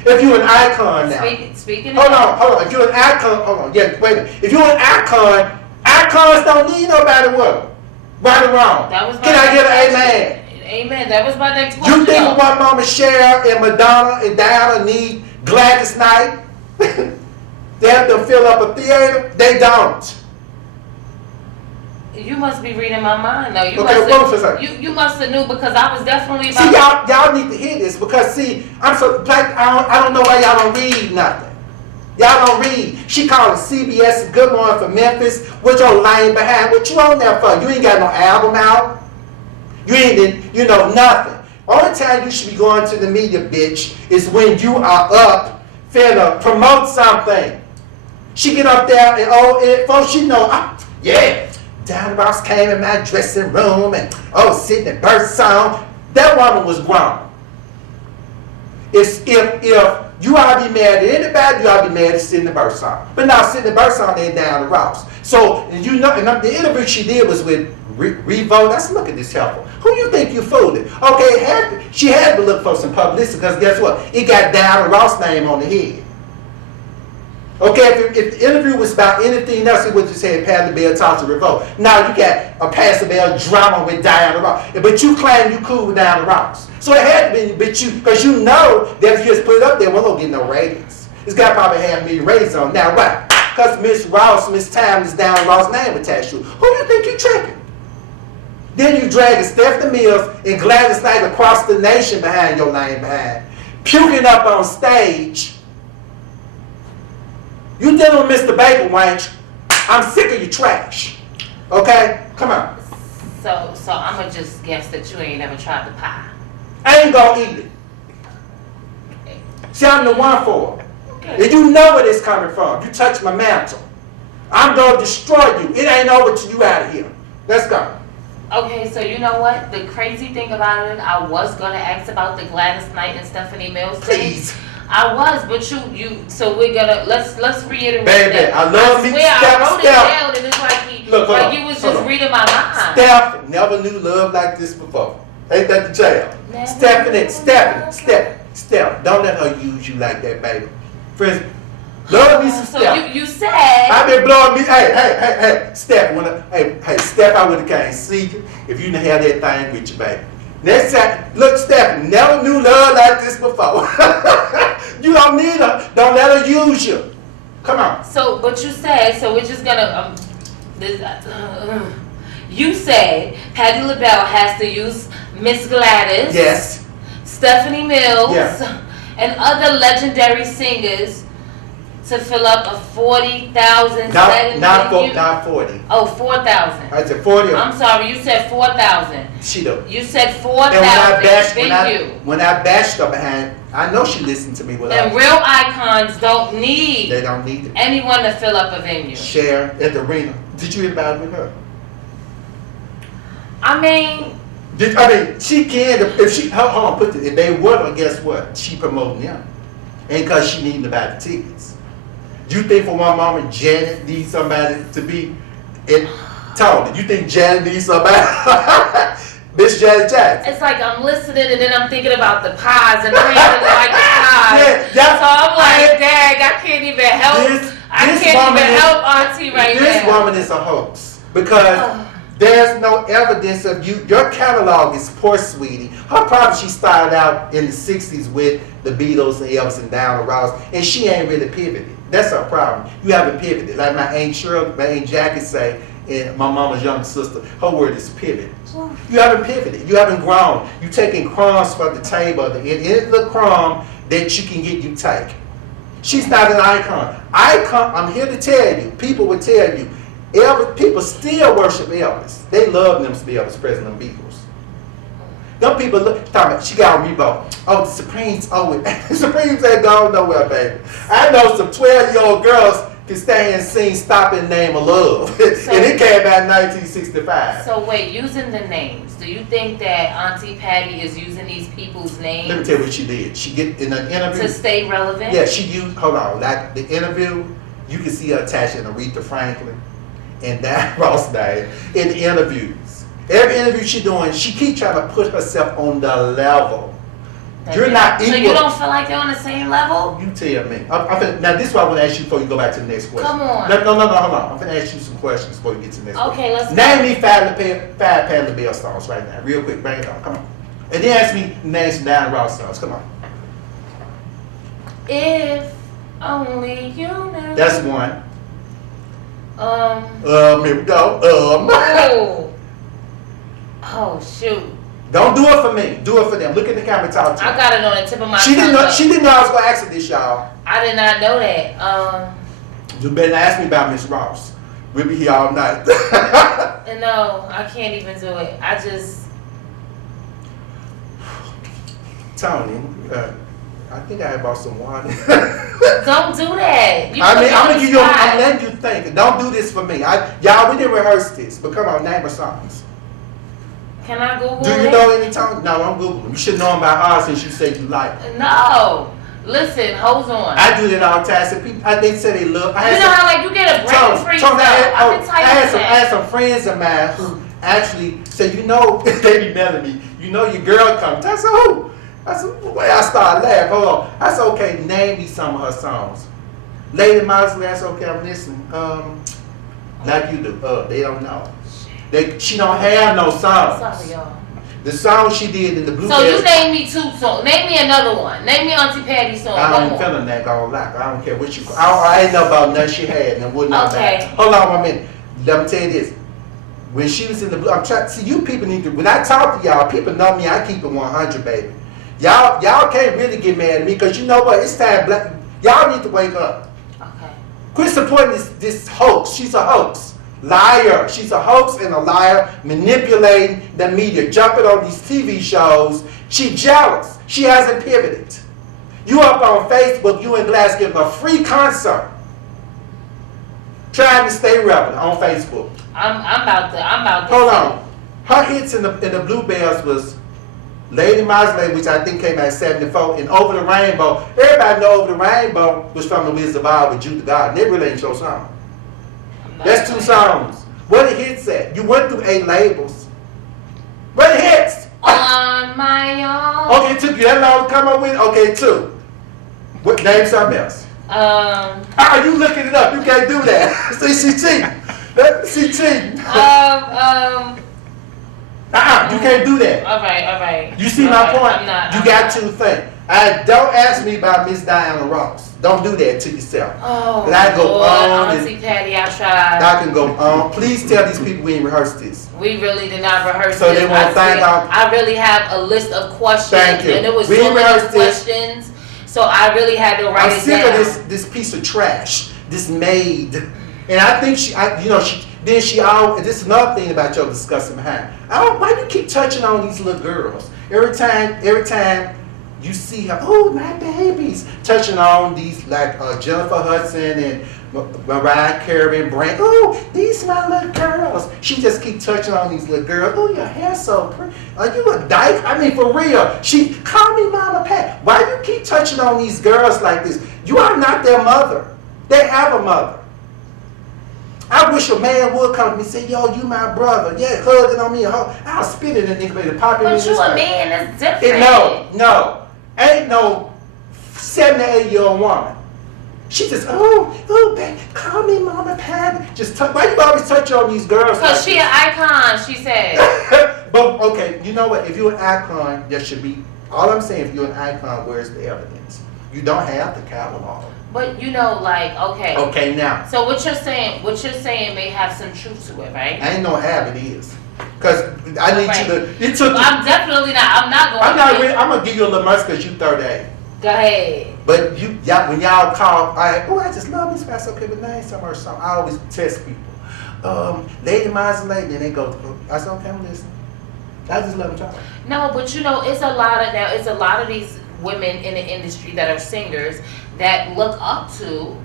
If you're an icon now. Speaking hold on. If you're an icon, hold on. Yeah, wait a minute. If you're an icon, icons don't need nobody what? Right or wrong? That was my Can I get an amen? Amen. That was my next question. You think what Mama Cher and Madonna and Diana need Gladys Knight? They have to fill up a theater? They don't. You must be reading my mind, though. You Okay, must have knew, because I was definitely about. See, y'all need to hear this, because see, I'm so black. I don't know why y'all don't read nothing. Y'all don't read. She called it CBS Good Morning for Memphis. What your lane behind? What you on there for? You ain't got no album out. You ain't, nothing. Only time you should be going to the media, bitch, is when you are up, finna promote something. She get up there and folks, she know, yeah. Diana Ross came in my dressing room and sitting in birdsong. That woman was grown. If you ought to be mad at anybody, you ought to be mad at sitting in birdsong. But now sitting in birdsong ain't Diana Ross. So and the interview she did was with Revo. Let's look at this helper. Who you think you fooling? Okay, she had to look for some publicity, because guess what? It got Diana Ross' name on the head. Okay, if the interview was about anything else, it would just say Pastor Bell talks to Revolt. Now you got a Pastor Bell drama with Diana Ross. But you claim you cool with Diana Ross. So it had to be, because you know that if you just put it up there, we're going to get no ratings. It's got to probably have me ratings on. Now why? Because Miss Ross, Miss Time is Diana Ross' name attached to you. Who you think you tricking? Then you dragging Stephanie Mills and Gladys Knight across the nation behind your name behind. Puking up on stage. You dealing with Mr. Baker, Wanch. I'm sick of your trash. Okay? Come on. So I'm going to just guess that you ain't never tried the pie. I ain't gonna eat it. See, I'm the one for it. Okay. And you know where this coming from. You touch my mantle. I'm gonna destroy you. It ain't over till you out of here. Let's go. Okay, so you know what? The crazy thing about it, I was going to ask about the Gladys Knight and Stephanie Mills thing. Please. I was, but you. So we're gonna let's reiterate. Baby, that. I love me. I wrote it down, and it's like you was just reading my mind. Steph never knew love like this before. Ain't that the jail? Steph, don't let her use you like that, baby. Friends, love me some So Steph. you said. I've been blowing me. Hey, Steph. Steph, I would have came see you if you didn't have that thing with you, baby. Next time, look, Steph, never knew love like this before. You don't need her. Don't let her use you. Come on. So, but you said, so we're just gonna, you said Patti LaBelle has to use Miss Gladys. Yes. Stephanie Mills. Yeah. And other legendary singers to fill up a 40,000 setting. Not 40. Oh, 4,000. I said 40. I'm sorry, you said 4,000. She do. You said And 4,000 when I bashed her behind, I know she listened to me. And real icons don't need. They don't need it. Anyone to fill up a venue. Cher at the arena. Did you hear about it with her? I mean, she can. If she, hold on, if they would, guess what? She promoting them. Ain't because she needing to buy the tickets. You think for one moment Janet needs somebody to be Tony? You think Janet needs somebody? Miss Janet Jackson. it's like I'm listening and then I'm thinking about the pies and I really like the pies. Yeah, so I'm like, dang, I can't even help. I can't even help Auntie right now. This woman is a hoax because there's no evidence of you. Your catalog is poor, sweetie. Her probably she started out in the 60s with the Beatles and Elvis and Diana Ross, and she ain't really pivoted. That's her problem. You haven't pivoted. Like my Aunt Shirley, my Aunt Jackie say, and my mama's younger sister, her word is pivot. You haven't pivoted. You haven't grown. You taking crumbs from the table. Any little crumb that you can get, you take. She's not an icon. I'm here to tell you, people will tell you, Elvis, people still worship Elvis. They love them to be Elvis Presley and Beatles. Them people look, talking about, she got on Reebok. Oh, the Supremes, the Supremes ain't gone nowhere, baby. I know some 12-year-old girls can stay and sing Stop in the Name of Love. And it came out in 1965. So wait, using the names, do you think that Auntie Patty is using these people's names? Let me tell you what she did. She get in an interview. To stay relevant? Yeah, she used, hold on, like the interview, you can see her attaching Aretha Franklin and Diana Ross name in the interviews. Every interview she doing, she keep trying to put herself on the level. You're not equal. So you don't feel like they're on the same level? You tell me. Now this is what I want to ask you before you go back to the next question. Come on. No, hold on. I'm going to ask you some questions before you get to the next question. Okay, let's Name me five Patti LaBelle songs right now. Real quick, bring it on. Come on. And then ask me name some Diana Ross songs. Come on. If only you knew. That's one. Here we go. Oh, shoot. Don't do it for me. Do it for them. Look at the camera and talk to I me. got it on the tip of my She didn't tongue. know. She didn't know I was gonna ask her this, y'all. I did not know that. You better not ask me about Miss Ross. We'll be here all night. No, I can't even do it. I just. Tony, I think I bought some water. Don't do that. You I'm put me on gonna the give you. spot. I'm letting you think. Don't do this for me. Y'all, we didn't rehearse this, but come on, name her songs. Can I Google Do it? you know any Tony? No, don't Google them. You should know them by heart since you said you like them. No. Listen, hold on. I do that all the time. So people, they say they love. You know how like you get a brain freeze? Tony, I I had some friends of mine who actually said, you know, they be mad at me. You know your girl coming. I said, who? I said, well, I started laughing. Hold on. I said, okay, name me some of her songs. Lady Mosley, that's okay, I'm listening. Like you do. They don't know. She don't have no songs. Sorry, y'all. The song she did in the Blue So you name me two songs. Name me another one. Name me Auntie Patty's song. I don't feeling that gonna lie. I don't care what you. I ain't know about nothing she had and wouldn't know Okay. about. Hold on 1 minute. Let me tell you this. When she was in the Blue, I'm trying. See, you people need to. When I talk to y'all, people know me. I keep it 100, baby. Y'all can't really get mad at me because you know what? It's time. Y'all need to wake up. Okay. Quit supporting this hoax. She's a hoax. Liar. She's a hoax and a liar, manipulating the media, jumping on these TV shows. She's jealous. She hasn't pivoted. You up on Facebook, you and Glass giving a free concert, trying to stay relevant on Facebook. I'm about to. Hold on. Her hits in the Bluebells was Lady Mosley, which I think came out in 74, and Over the Rainbow. Everybody know Over the Rainbow was from the Wizard of Oz with Jude the God. They really ain't your song. That's 2 songs. Where the hits at? You went through 8 labels. Where the hits? On my own. Okay, it took you that long to come up with? Okay, 2. What, name something else. How you looking it up? You can't do that. See, she cheating. She cheating. You can't do that. All right. You see my point? I'm not. You got to think. Don't ask me about Miss Diana Ross. Don't do that to yourself. Oh, I go Lord, on. Auntie Patty, I tried. I can go on. Please tell these people we ain't rehearsed this. We really did not rehearse So this. they won't find out. I really have a list of questions. Thank you. And it was We so many rehearsed this. questions. So I really had to write I'm it sick down. of this piece of trash, this maid. And I think this is another thing about your discussing behind. Why do you keep touching on these little girls? Every time you see her, oh, my babies, touching on these like Jennifer Hudson and Mariah Carey and Brand. Oh, these my little girls. She just keep touching on these little girls. Oh, your hair's so pretty. Are you a dyke? I mean, for real. She call me Mama Pat. Why you keep touching on these girls like this? You are not their mother. They have a mother. I wish a man would come to me and say, yo, you my brother. Yeah, hugging on me. I'll spit in a nigga, baby, pop him in But his you a face. man, that's different. No. Ain't no 7 to 8 year old woman. She just, baby, call me Mama Pat. Why you always touch on these girls? Because she an icon, she said. But, okay, you know what? If you're an icon, there should be, all I'm saying, if you're an icon, where's the evidence? You don't have the catalog. But you know, like, okay. Okay, now. So what you're saying may have some truth to it, right? I ain't no have it is. Because I need you to, it took you. I'm definitely not, I'm not going I'm going to give you a little mercy because you 38. Go ahead. But when y'all call, I just love this fast. Okay, but name some or something. I always test people. Lady Mosley, then they go, I said, okay, I'm listening. I just love them talk. No, but you know, it's a lot of these women in the industry that are singers that look up to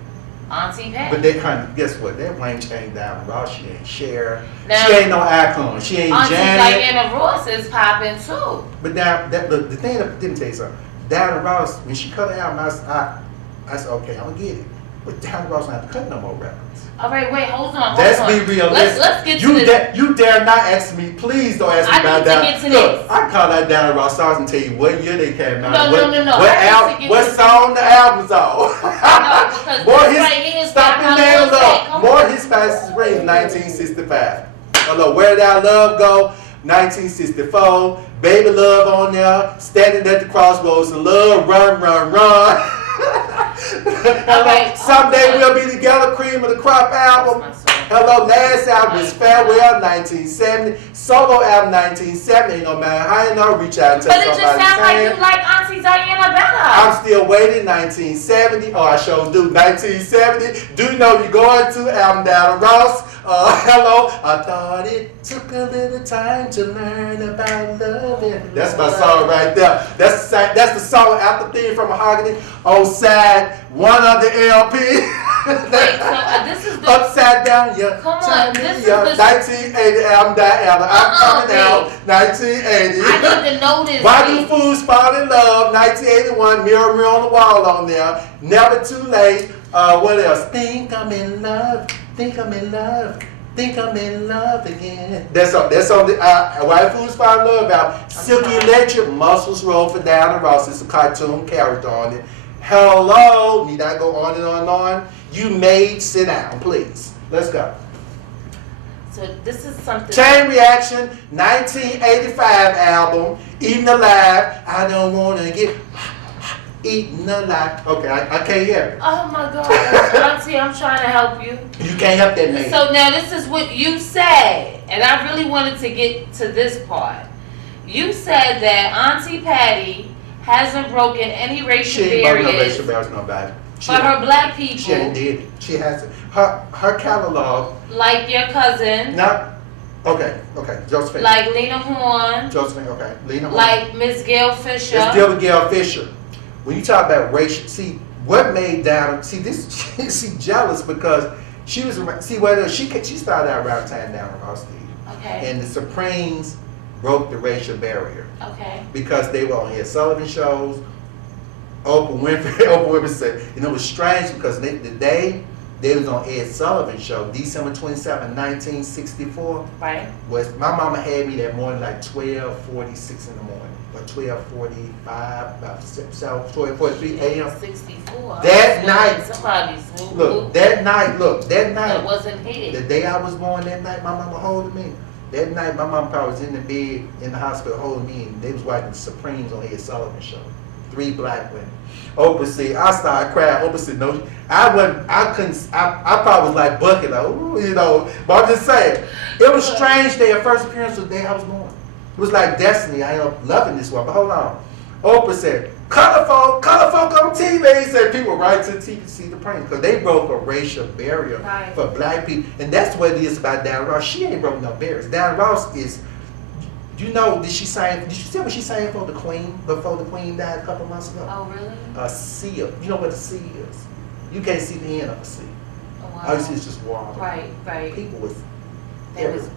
Auntie Pat. But they kind of, guess what? That blame came down Ross. She ain't Cher. Now, she ain't no icon. She ain't Auntie Janet. Diana Ross is popping too. But now, the thing that didn't tell you something. Diana Ross, when she cut her album, I said, okay, I'm gonna get it. But Diana Ross don't have to cut no more records. All right, wait, hold on. Let's be realistic. Let's get to this. You dare not ask me. Please don't ask me about that. I need to get to Look, this. I call that Diana Ross songs and tell you what year they came out. No. What song the album's on? No, because More this his, right here is stop about the how name long up. that- More his fastest race, 1965. Hello, Where Did Our Love Go? 1964. Baby Love on there. Standing at the crossroads and love, run, run, run. Hello, Someday We'll Be Together, Cream of the Crop album. Hello, last album is Farewell, 1970. Solo album, 1970. Ain't no matter how you know, reach out and tell But it just somebody. sounds like you like Auntie Diana better. I'm still waiting, 1970. Oh, I sure do, 1970. Do you know you're going to album Diana Ross? Hello, I thought it took a little time to learn about loving. That's my song right there. That's the song after theme from Mahogany on side one of the LP. Wait, so this is the Upside Down, yeah. Come on, this is the 1980 album Diana. I'm coming out, 1980. I need to know this. Why Do Fools Fall in Love, 1981, Mirror, Mirror on the Wall on there. Never Too Late. What else? Think I'm in love. Think I'm in love. Think I'm in love again. That's on the Why Do Fools Fall in Love about Silky Electric, Muscles Roll for Diana Ross. It's a cartoon character on it. Hello. Need I go on and on and on? You made sit down, please. Let's go. So this is something. Chain Reaction, 1985 album, Eaten Alive. I don't want to get eaten alive. Okay, I can't hear it. Oh my God, Auntie, I'm trying to help you. You can't help that, man. So now this is what you said, and I really wanted to get to this part. You said that Auntie Patty hasn't broken any racial She ain't broken no barriers racial barriers, nobody. for her black people, She ain't did it. She hasn't. Her catalog. like your cousin, Okay, Josephine. like Lena Horne, Josephine, okay. Lena Horne. like Miss Gail Fisher. Let's deal with Gail Fisher. When you talk about racial, see what made Diana. See this. She jealous because she was. See what she started out around time Diana Ross did. Okay. And the Supremes broke the racial barrier Okay. because they were on Ed Sullivan shows. Oprah Winfrey said, it was strange because the day they was on Ed Sullivan show, December 27, 1964. Right. Was my mama had me that morning like 12:46 in the morning. Or 12:45, about 12:43 a.m. 64. That night, Somebody's that night, that wasn't here. the day I was born, that night, my mama holding me. That night, my mama probably was in the bed in the hospital holding me, and they was watching the Supremes on Ed Sullivan show. 3 black women. Oprah said, I started crying. Oprah said, no, I probably was like bucket, like, ooh, but I'm just saying, it was strange day, first appearance was the day I was born. It was like destiny. I am loving this one, but hold on. Oprah said, color folk on TV. He said people right to TV to see the prank because they broke a racial barrier for black people, and that's what it is about Diana Ross. She ain't broke no barriers. Diana Ross is. Did she say what she sang for the Queen before the Queen died a couple months ago? Oh really? A sea. You know what a sea is? You can't see the end of a sea. Oh wow. All you see is just water. Right. People was. They was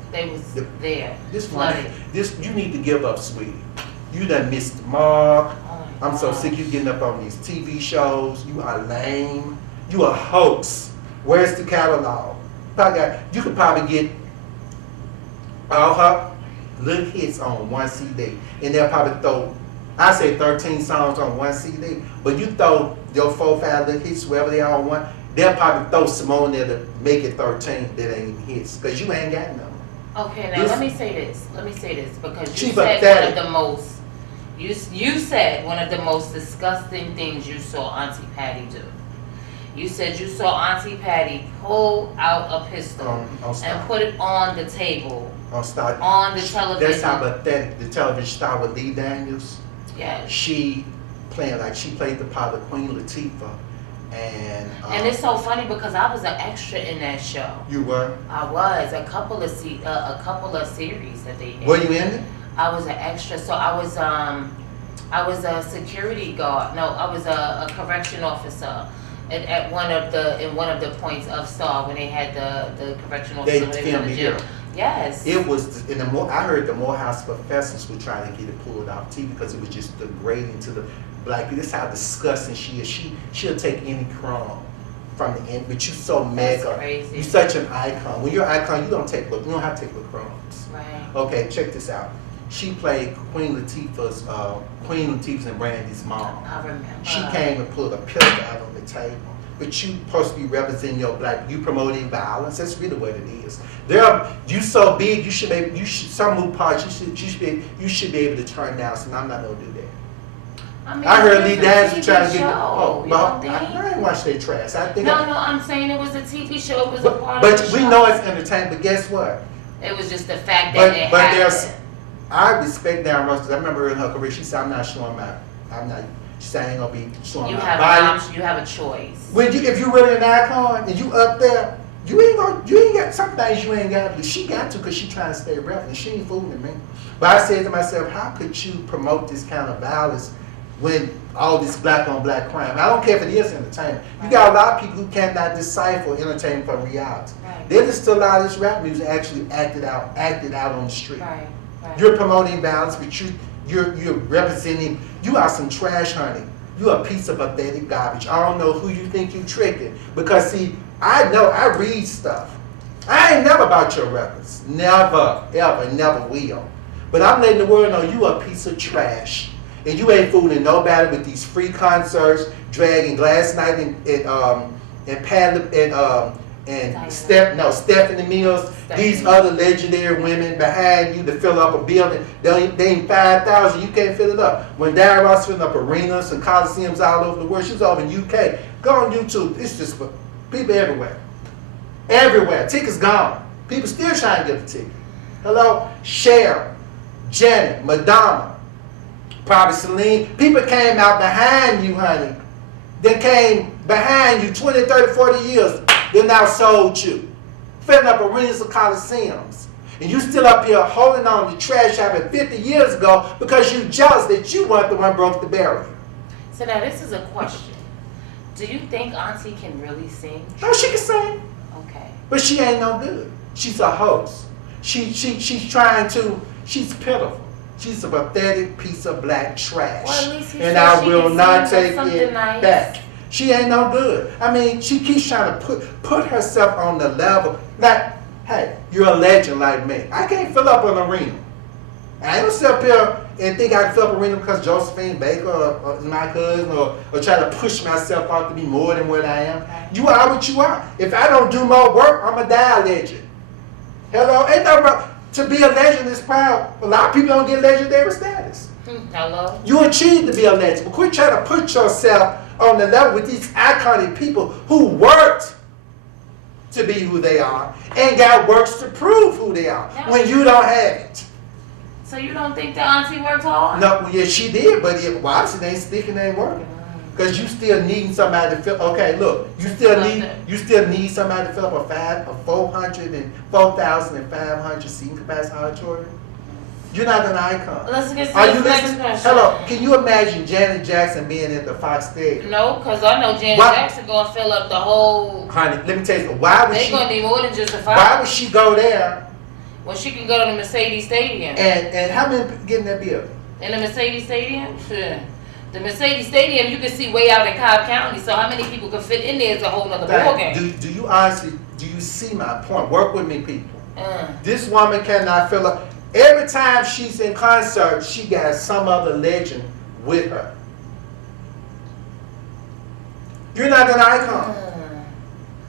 there. This flooded. you need to give up, sweetie. You done missed the mark. Oh I'm so sick of you getting up on these TV shows. You are lame. You a hoax. Where's the catalog? You could probably get all her little hits on one CD, and they'll probably throw, I say 13 songs on one CD, but you throw your 4, 5 little hits, wherever they are on one, they'll probably throw some on there to make it 13 that ain't hits, because you ain't got none. Okay, now let me say this, because you She said pathetic. one of the most, you said one of the most disgusting things you saw Auntie Patty do. You said you saw Auntie Patty pull out a pistol and put it on the table, on the television. That's how pathetic the television star with Lee Daniels. Yes. She played the part of Queen Latifah, and it's so funny because I was an extra in that show. You were? I was a couple of series that they did. Were you in it? I was an extra, so I was a security guard. No, I was a correction officer. at one of the points of Saul when they had the correctional They officer filmed in it the jail. here. Yes. It was in the I heard the Morehouse professors were trying to get it pulled off TV because it was just degrading to the black people. This is how disgusting she is. She'll take any crumb from the end, but you so mega. That's crazy. You're such an icon. When you're an icon, you don't have to take the crumbs. Right. Okay, check this out. She played Queen Latifah's and Brandy's mom. I remember. She came and pulled a pillow out on the table. But you supposed to be representing your black. You promoting violence. That's really what it is. You so big. You should some move parts. You should be able to turn down. So I'm not gonna do that. I heard Lee Dance was trying to get. I ain't watch their trash. I think. No, I'm saying it was a TV show. It was a part of But the we show. know it's entertainment. But guess what? It was just the fact that it happened. I respect Darren Russell because I remember her in her career. She said, "I'm not showing my. I'm not." She said, "I ain't gonna be showing my body." You have a choice. If you really an icon and you up there, you ain't got some things you ain't got to do. She got to because she trying to stay relevant. She ain't fooling me. But I said to myself, how could you promote this kind of violence when all this black on black crime? I don't care if it is entertainment. You got a lot of people who cannot decipher entertainment from reality. Right. They listen to a lot of this rap music actually acted out on the street. Right. You're promoting violence, but you're representing. You are some trash, honey. You a piece of pathetic garbage. I don't know who you think you tricking. Because see, I know, I read stuff. I ain't never about your records. Never, ever, never will. But I'm letting the world know you a piece of trash. And you ain't fooling nobody with these free concerts, dragging Glass Night and Stephanie Mills, these other legendary women behind you to fill up a building. They ain't 5,000, you can't fill it up. When Darren Ross filling up arenas and coliseums all over the world, she was over in UK. Go on YouTube, it's just for people everywhere. Everywhere, tickets gone. People still trying to get the ticket. Hello? Cher, Janet, Madonna, probably Celine. People came out behind you, honey. They came behind you 20, 30, 40 years. They now sold you. Filling up arenas and coliseums. And you still up here holding on to trash happened 50 years ago because you jealous that you weren't the one broke the barrier. So now this is a question. Do you think Auntie can really sing? No, she can sing. Okay. But she ain't no good. She's a host. She's pitiful. She's a pathetic piece of black trash. Well, at least he and said I she will can not sing take something it nice. back. She ain't no good. I mean, she keeps trying to put herself on the level. Like, hey, you're a legend like me. I can't fill up an arena. I ain't gonna sit up here and think I can fill up an arena because Josephine Baker or my cousin or try to push myself out to be more than what I am. You are what you are. If I don't do more work, I'm a die legend. Hello? Ain't no wrong. To be a legend is proud. A lot of people don't get legendary status. Hello? You achieved to be a legend. But quit trying to put yourself on the level with these iconic people who worked to be who they are and got works to prove who they are when you don't have it. So you don't think that Auntie worked hard? No, yeah, she did, but it ain't sticking, ain't working. Because you still need somebody to fill. Okay, look, you still need somebody to fill up a 4,500 seating capacity auditorium. You're not an icon. Let's get to Are the you next listening? question. Hello, can you imagine Janet Jackson being at the Fox Stadium? No, because I know Janet Jackson gonna fill up the whole. Honey, let me tell you, why would They're she? gonna need more than just a five. Why would she go there? Well, she can go to the Mercedes Stadium. And how many people get in that building? In the Mercedes Stadium? Sure. The Mercedes Stadium you can see way out in Cobb County, so how many people could fit in there is a whole nother ballgame. Do you honestly, do you see my point? Work with me, people. This woman cannot fill up. Every time she's in concert, she got some other legend with her. You're not an icon.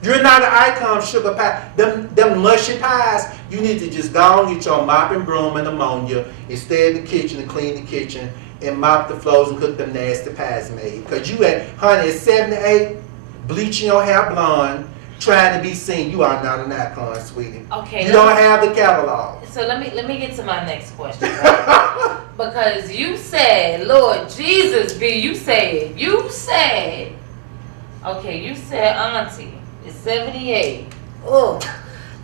You're not an icon, sugar pie. Them mushy pies, you need to just go on, get your mop and broom and ammonia and stay in the kitchen and clean the kitchen and mop the floors and cook them nasty pies made. Because you at, honey, at 78, bleaching your hair blonde, trying to be seen. You are not an icon, sweetie. Okay. You don't have the catalog. So let me get to my next question. Right? Because you said, Lord Jesus, B, you said, okay, you said Auntie is 78. Oh,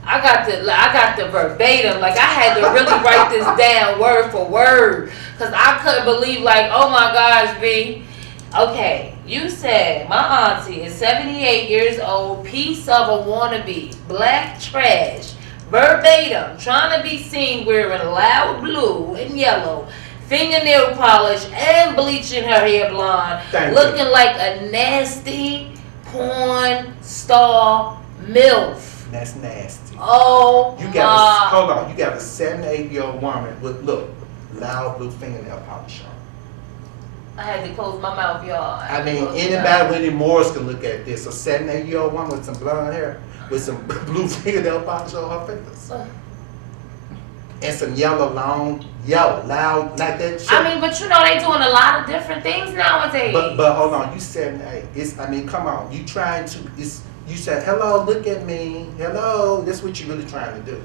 I got the verbatim. Like I had to really write this down word for word because I couldn't believe. Like, oh my gosh, B. Okay, You said my auntie is 78 years old, piece of a wannabe, black trash, verbatim, trying to be seen wearing loud blue and yellow, fingernail polish, and bleaching her hair blonde, looking like a nasty porn star MILF. That's nasty. Oh, you got hold on. You got a 78-year-old woman with loud blue fingernail polish on. I had to close my mouth, y'all. I mean, anybody with any morals can look at this. A 78-year-old woman with some blonde hair, with some blue fingernail polish on her fingers, and some loud, like that shit. I mean, but you know they doing a lot of different things nowadays. But hold on, you 78. I mean, come on. You trying to? You said, hello, look at me. Hello, that's what you're really trying to do.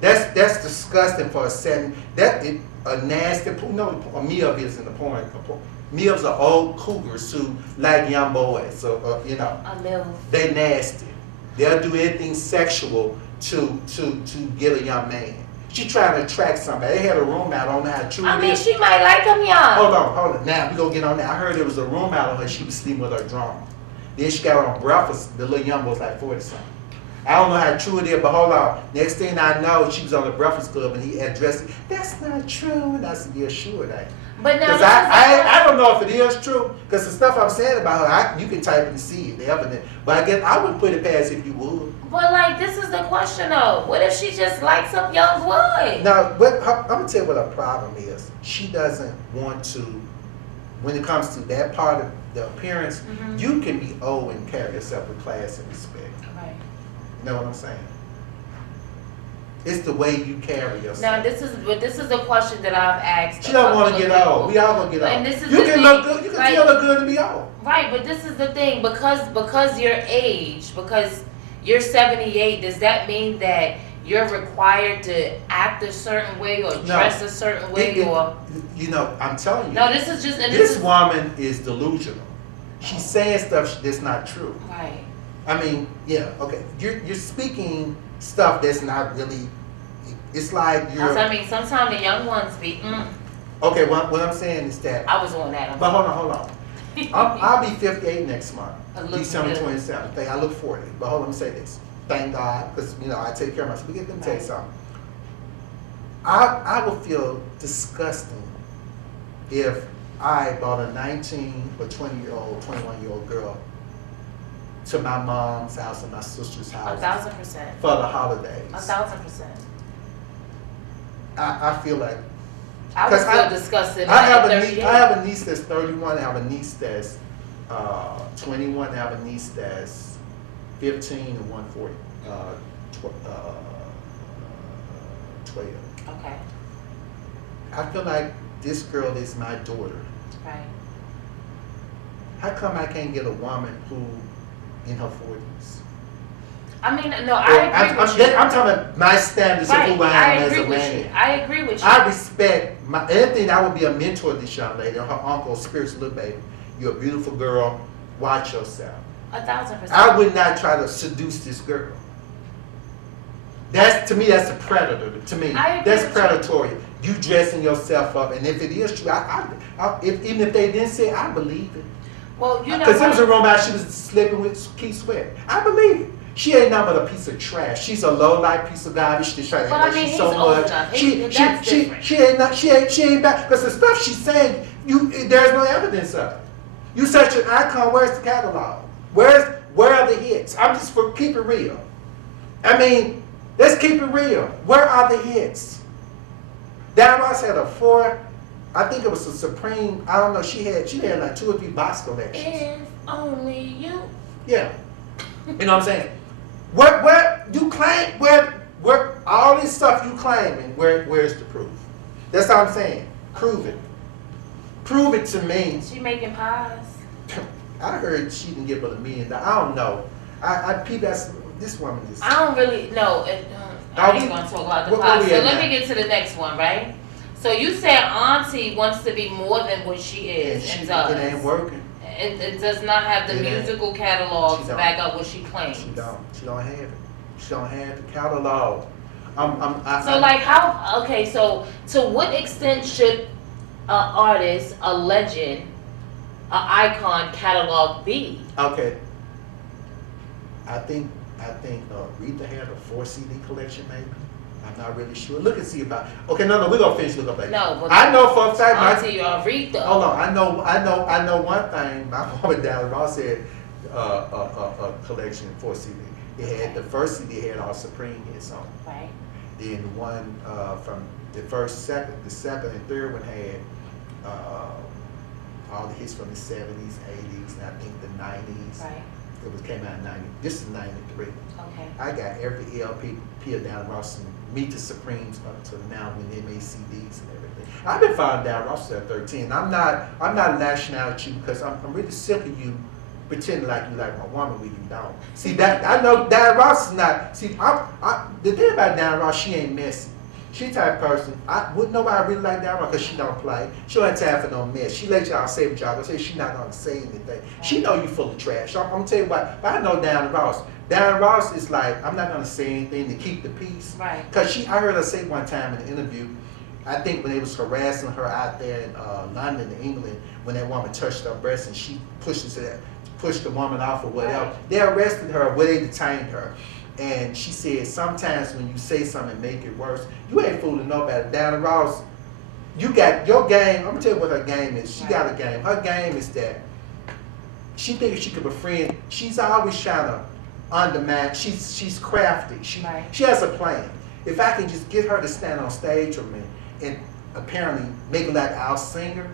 That's disgusting for a setting. A nasty, no, a MILF isn't the point. MILFs are old cougars who like young boys, so you know. A MILF. They nasty. They'll do anything sexual to get a young man. She trying to attract somebody. They had a room out on how true I mean, she might like him young. Hold on. Now we gonna get on that. I heard there was a room out on her. She was sleeping with her drama. Then she got on breakfast. The little young boy was like 40 something. I don't know how true it is, but hold on. Next thing I know, she was on the Breakfast Club and he addressed it. That's not true. And I said, yeah, sure it ain't. But now, because I don't know if it is true. Because the stuff I'm saying about her, you can type and see it, the evidence. But I guess I would put it past if you would. But like, this is the question though. What if she just likes some young boy? Now, I'm gonna tell you what her problem is. She doesn't want to. When it comes to that part of the appearance, you can be old and carry yourself with class and respect. Right. You know what I'm saying? It's the way you carry yourself. Now this is the question that I've asked. She don't want to get old. We all gonna get old. And this is you can look good. You can still look good to be old. Right, but this is the thing because your age, because you're 78. Does that mean that you're required to act a certain way or dress a certain way or? You know, I'm telling you. No, this is just. This woman is delusional. She's saying stuff that's not true. Right. I mean, yeah, okay. You're speaking stuff that's not really. It's like you're. I mean, sometimes the young ones be. Okay, what I'm saying is that. I was on that. But hold on. I'll be 58 next month, December 27th. I look 40. But hold on, let me say this. Thank God, because you know I take care of myself. Let me tell you something. I would feel disgusting if I bought a 19 or 20-year-old, 21-year-old girl to my mom's house and my sister's house. 1,000%. For the holidays. 1,000%. I feel like. I would feel disgusted. I have a niece that's 31. I have a niece that's 21. I have a niece that's 15 and 140. 12. Okay. I feel like this girl is my daughter. Right. How come I can't get a woman who in her 40s? I mean, no, I agree with you. I'm talking about my standards of who I am as a man. I agree with you. I respect anything. I would be a mentor to this young lady, or her uncle, spiritual little baby. You're a beautiful girl. Watch yourself. 1,000%. I would not try to seduce this girl. To me, that's a predator. To me, that's predatory. You dressing yourself up, and if it is true, even if they didn't say it, I believe it. Well, you know, because there was a romance she was sleeping with Keith Sweat. I believe it. She ain't nothing but a piece of trash. She's a low life piece of garbage. She's trying to but I mean, she's he's so old much. enough. She ain't back because the stuff she's saying, there's no evidence of it. You such an icon. Where's the catalog? Where are the hits? I'm just for keep it real. I mean, let's keep it real. Where are the hits? Diana Ross had a 4. I think it was a Supreme. I don't know. She had like 2 or 3 box collections. If only you. Yeah. You know what I'm saying? Where you claim where all this stuff you claiming, where's the proof? That's all I'm saying. Prove it. Prove it to me. She making pies. I heard she didn't give her $1 million. I don't know. This woman is. I don't really know. I ain't gonna talk about the pies. So let me get to the next one, right? So you said Auntie wants to be more than what she is and does. It ain't working. It does not have the musical catalog to back up what she claims. She don't have it. She don't have the catalog. So to what extent should an artist, a legend, icon catalog be? Okay. I think Rita had a 4 CD collection maybe. I'm not really sure. Look and see about. Okay, no, we're gonna finish. Look up later. No, but I know for a fact. Auntie Rita. Hold on. I know one thing. My mama down Ross had a collection of 4 CD. It had the first CD had all Supreme hits on. Right. Then one from the second and third one had all the hits from the 70s, 80s, and I think the 90s. Right. It came out in 90. This is 93. Okay. I got every LP peeled down Ross and Meet the Supremes up to now when they made CDs and everything. I've been following down Ross at 13. I'm not lashing out at you because I'm really sick of you pretending like you like my woman when you don't. See that I know Diana Ross is not. See, the thing about Diana Ross, she ain't messy. She the type of person. I wouldn't know why I really like Diana Ross because she don't play. She don't have time for no mess. She let y'all say what y'all gonna say. She not gonna say anything. She know you full of trash. I'm gonna tell you what. But I know Diana Ross. Diana Ross is like, I'm not gonna say anything to keep the peace. Right. Cause I heard her say one time in an interview. I think when they was harassing her out there in London, England, when that woman touched her breast and she pushed the woman off or whatever. Right. They arrested her, where they detained her. And she said, sometimes when you say something and make it worse, you ain't fooling nobody. Diana Ross, you got your game. I'm gonna tell you what her game is. She got a game. Her game is that she thinks she could befriend. She's always trying to undermine. She's crafty. She has a plan. If I can just get her to stand on stage with me and apparently make her like our singer,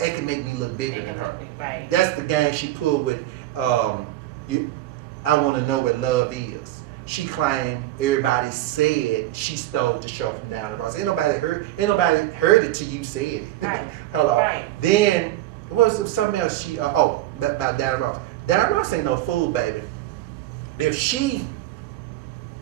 it can make me look bigger than her. Right. That's the game she pulled with I Want to Know What Love Is. She claimed everybody said she stole the show from Diana Ross. Ain't nobody heard it till you said it. Right. Hello. Right. Then what was something else about Diana Ross. Diana Ross ain't no fool, baby.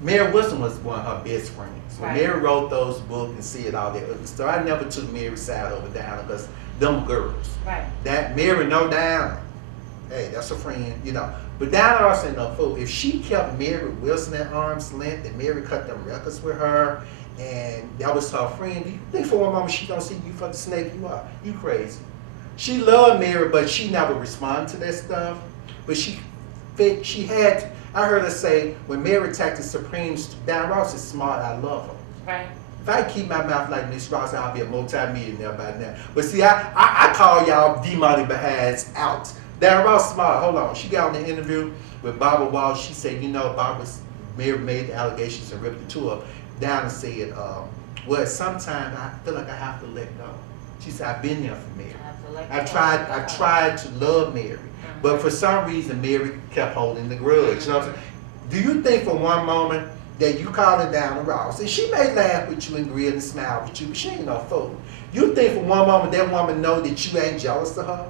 Mary Wilson was one of her best friends. When Right. Mary wrote those books and said all that other stuff, I never took Mary's side over Diana because them girls. Right. That Mary know Diana. Hey, that's a friend, you know. But Diana Ross ain't no fool. If she kept Mary Wilson at arm's length and Mary cut them records with her and that was her friend, do you think for one moment she don't see you for the snake you are? You crazy. She loved Mary, but she never responded to that stuff. But she had, I heard her say, when Mary attacked the Supremes, Diana Ross is smart, I love her. Right. If I keep my mouth like Miss Ross, I'll be a multi-millionaire by now. But see, I call y'all D-money behinds out. Diana Ross smart. Hold on. She got on the interview with Barbara Walsh. She said, Mary made the allegations and ripped the two up. Diana said, well, sometimes I feel like I have to let go. She said, I've been there for Mary. I've tried to love Mary. But for some reason, Mary kept holding the grudge. You know what I'm saying? Do you think for one moment that you calling Diana Ross, and she may laugh with you and grin and smile with you, but she ain't no fool. You think for one moment that woman know that you ain't jealous of her?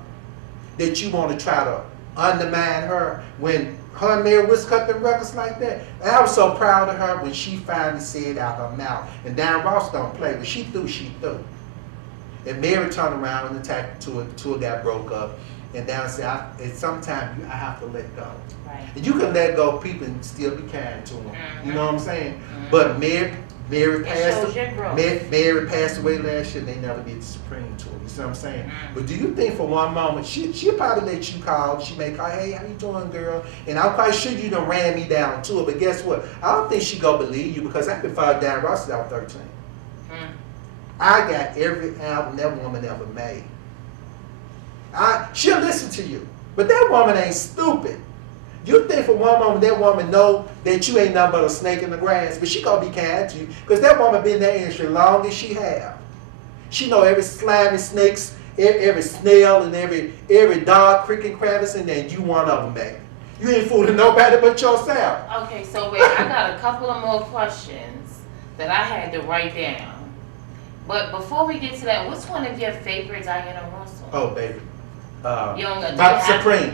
That you want to try to undermine her when her and Mary Wilson cut them records like that? And I was so proud of her when she finally said out her mouth. And Diana Ross don't play, but she threw. And Mary turned around and attacked the two got broke up. And Diana said, sometimes I have to let go. Right. And you can let go of people and still be kind to them. Mm-hmm. You know what I'm saying? Mm-hmm. But Mary passed away last year and they never did the Supreme tour. You see what I'm saying? Mm-hmm. But do you think for one moment, she'll probably let you call, she may call, hey, how you doing, girl? And I'm quite sure you done ran me down to it, but guess what? I don't think she gonna believe you because I've been following Diana Ross since I was 13. Mm-hmm. I got every album that woman ever made. She'll listen to you, but that woman ain't stupid. You think for one moment that woman know that you ain't nothing but a snake in the grass, but she gonna be kind to you because that woman been in that industry long as she have. She know every slimy snakes, every snail, and every dog, cricket, crevice, and then you one of them, baby. You ain't fooling nobody but yourself. Okay, so wait, I got a couple of more questions that I had to write down. But before we get to that, what's one of your favorite Diana Ross songs? Oh, baby.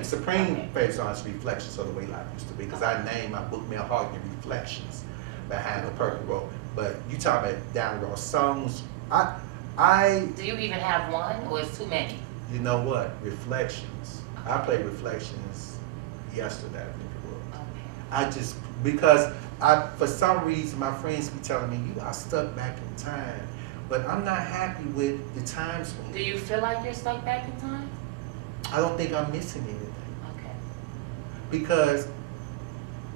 Supreme favorite song is Reflections of the Way Life Used to Be because I named my book Malehogany Reflections behind the purple robe. But you talk about Diana Ross songs. Do you even have one or is too many? You know what? Reflections. I played Reflections yesterday, I think it was. Okay. Because for some reason my friends be telling me you are stuck back in time. But I'm not happy with the times. Do you feel like you're stuck back in time? I don't think I'm missing anything. Okay.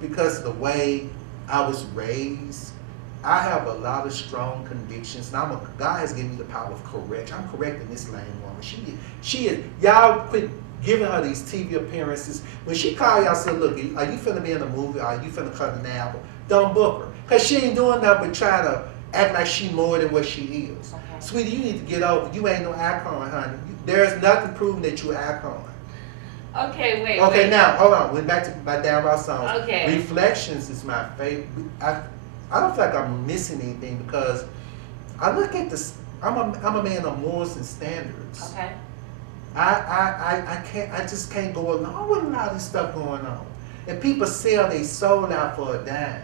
Because of the way I was raised, I have a lot of strong convictions. And God has given me the power of correction. I'm correcting this lame woman. She is. Y'all quit giving her these TV appearances. When she call y'all, say, look, are you finna be in a movie? Are you finna cut an album? Don't book her. Because she ain't doing nothing but trying to act like she more than what she is. Okay. Sweetie, you need to get over. You ain't no icon, honey. There's nothing proving that you're an icon. Okay, wait. Okay, wait. Now, hold on. Went back to my down raw songs. Okay. Reflections is my favorite. I don't feel like I'm missing anything because I look at this. I'm a man of morals and standards. Okay. I just can't go along with a lot of this stuff going on. And people sell their soul out for a dime.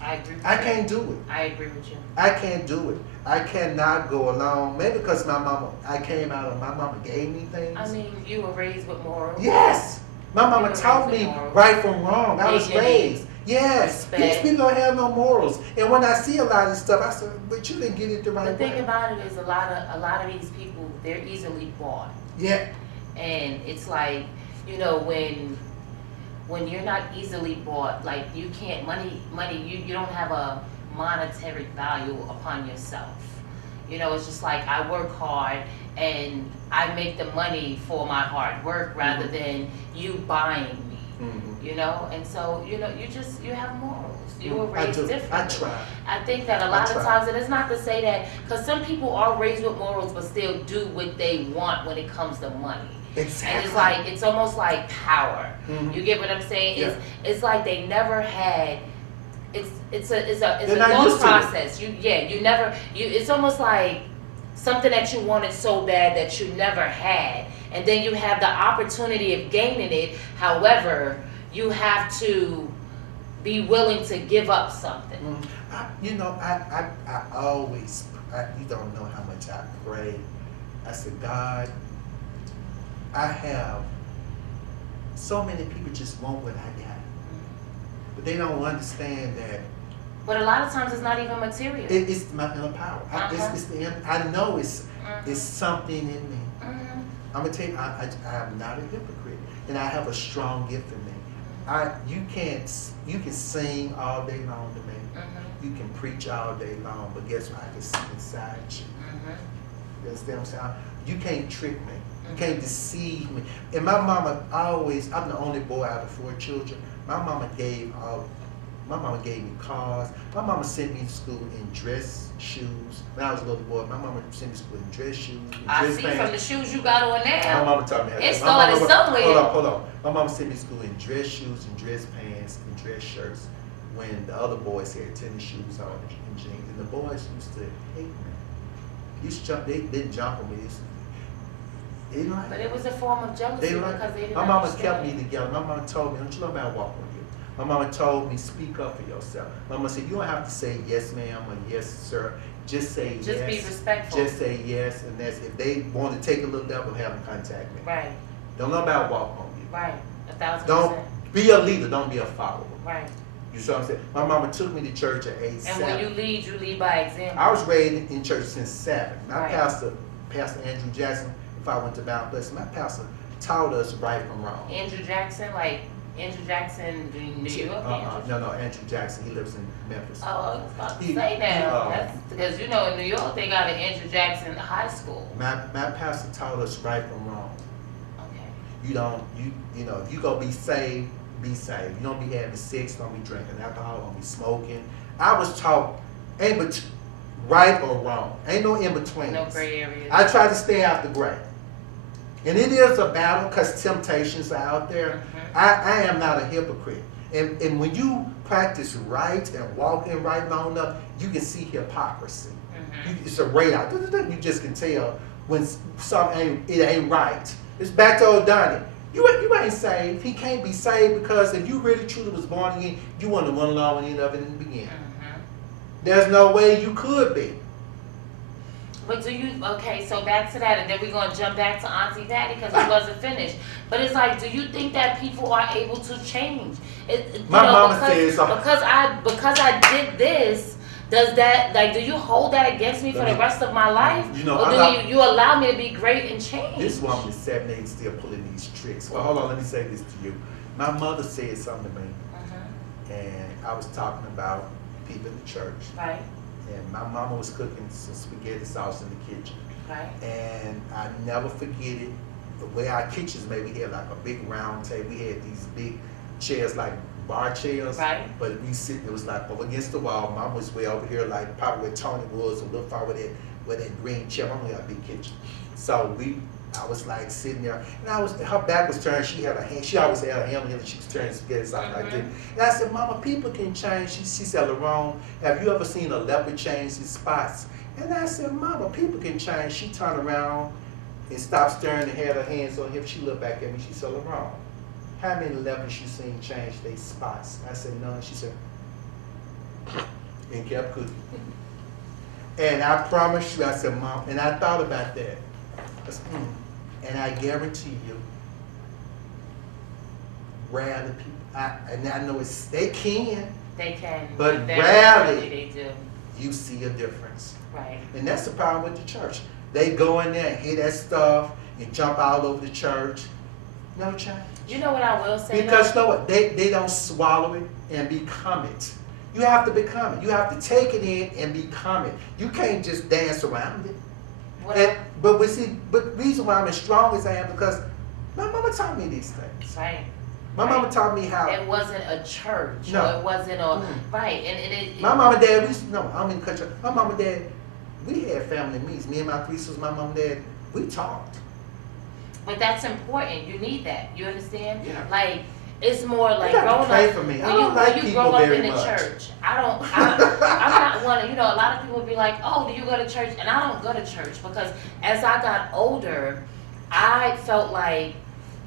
I agree with I you. can't do it. I agree with you. I can't do it. I cannot go along. Maybe because my mama gave me things. I mean, you were raised with morals. Yes. My mama taught me right from wrong. I was raised. Yes. These people don't have no morals. And when I see a lot of this stuff, I said, but you didn't get it the right way. The thing about it is a lot of these people, they're easily bought. Yeah. And it's like, you know, when you're not easily bought, like you can't you don't have a monetary value upon yourself. You know, it's just like I work hard and I make the money for my hard work rather than you buying me. Mm-hmm. You know, and so you know you have morals. You were raised differently. I try. I think that a lot of times, and it's not to say that, because some people are raised with morals but still do what they want when it comes to money. Exactly. And it's like, it's almost like power. Mm-hmm. You get what I'm saying? Yeah. It's like they never had. It's a They're not long used to it. process. It's almost like something that you wanted so bad that you never had, and then you have the opportunity of gaining it. However, you have to be willing to give up something. Mm-hmm. I always, you don't know how much I pray. I said, God, I have so many people just want what I got, but they don't understand that. But a lot of times it's not even material. It's my inner power. I know it's something in me. Mm-hmm. I'm gonna tell you, I am not a hypocrite, and I have a strong gift in me. You can sing all day long to me. Mm-hmm. You can preach all day long, but guess what? I can see inside you. Mm-hmm. You understand what I'm saying? You can't trick me. You can't deceive me. And my mama always, I'm the only boy out of 4 children. My mama gave me cars. My mama sent me to school in dress shoes. When I was a little boy, my mama sent me to school in dress shoes, and I dress see pants. from the shoes you got on now. My mama taught me how to. It started somewhere. Hold on. My mama sent me to school in dress shoes and dress pants and dress shirts when the other boys had tennis shoes on and jeans. And the boys used to hate me. They didn't jump on me. But it was a form of jealousy because they didn't My mama understand. kept me together. My mama told me, don't you know about walk on you? My mama told me, speak up for yourself. My mama said, you don't have to say yes ma'am or yes sir. Just say yes. Just be respectful. Just say yes, and that's if they want to take a little devil, have them contact me. Right. Don't know about walk on you. Right. 1,000%. Don't be a leader, don't be a follower. Right. You see what I'm saying? My mama took me to church at age And 7. when you lead by example. I was raised in church since 7. My Right. Pastor Andrew Jackson, if I went to Mount Pleasant, my pastor taught us right from wrong. Andrew Jackson, in New York? No, Andrew Jackson. He lives in Memphis. Oh, I was about to say now. That's because in New York they got an Andrew Jackson high school. My pastor taught us right from wrong. Okay. If you gonna be saved, be saved. You don't be having sex, don't be drinking alcohol, don't be smoking. I was taught ain't but right or wrong. Ain't no in between. No gray areas. I try to stay out the gray. And it is a battle because temptations are out there. Mm-hmm. I am not a hypocrite. And when you practice right and walk in right long enough, you can see hypocrisy. Mm-hmm. It's a radar. You just can tell when something ain't right. It's back to old Donnie. You ain't saved. He can't be saved because if you really truly was born again, you want to run along with the end of it in the beginning. Mm-hmm. There's no way you could be. But so back to that, and then we're going to jump back to Auntie Patty because we wasn't finished. But it's like, do you think that people are able to change? My mama says because I did this Does that, like, do you hold that against me for the rest of my life? You know, or do you allow me to be great and change? This woman is 78 still pulling these tricks. Well, hold on, let me say this to you. My mother said something to me, and I was talking about people in the church. Right. And my mama was cooking some spaghetti sauce in the kitchen. Right. And I never forget it. The way our kitchens made, we had like a big round table. We had these big chairs, like bar chairs. Right. But we sitting, it was like over against the wall. Mom was way over here, like probably where Tony was, a little far with that green chair. Mama had a big kitchen. So I was like sitting there, and her back was turned. She had a hand. She always had her hand here, and she was turning spaghetti sauce like this. And I said, "Mama, people can change." She said, "Lerone, have you ever seen a leopard change his spots?" And I said, "Mama, people can change." She turned around and stopped staring and had her hands on him. She looked back at me. She said, "Lerone, how many leopards you seen change their spots?" I said, "None." She said, and kept cooking. And I promise you, I said, "Mom," and I thought about that. I said, and I guarantee you, rarely people, and I know they can, but rarely they do. You see a difference. Right. And that's the problem with the church. They go in there and hear that stuff and jump all over the church. No change. You know what I will say? Because you know what? They don't swallow it and become it. You have to become it. You have to take it in and become it. You can't just dance around it. But the reason why I'm as strong as I am because my mama taught me these things. Right. My mama taught me how. It wasn't a church. No. Or it wasn't a right. And my mom and dad. I'm in country. My mom and dad. We had family meetings. Me and my three sisters. My mom and dad. We talked. But that's important. You need that. You understand? Yeah. Like it's more like you growing pray up. for me. When I don't like you people grow up very in the much. church, I'm not one. You know, a lot of people be like, "Oh, do you go to church?" And I don't go to church because as I got older, I felt like,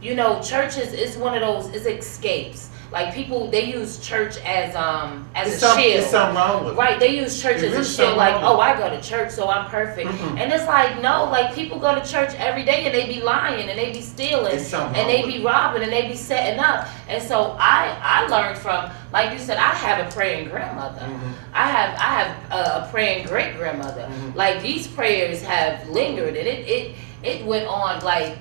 you know, churches is one of those. It's escapes. Like people, they use church as a shield. There's something wrong with it. Right, they use church as a shield, like, oh, I go to church, so I'm perfect. Mm-hmm. And it's like, no, like people go to church every day and they be lying and they be stealing and they be robbing and they be setting up. And so I learned from, like you said, I have a praying grandmother. Mm-hmm. I have a praying great grandmother. Mm-hmm. Like these prayers have lingered and it went on like.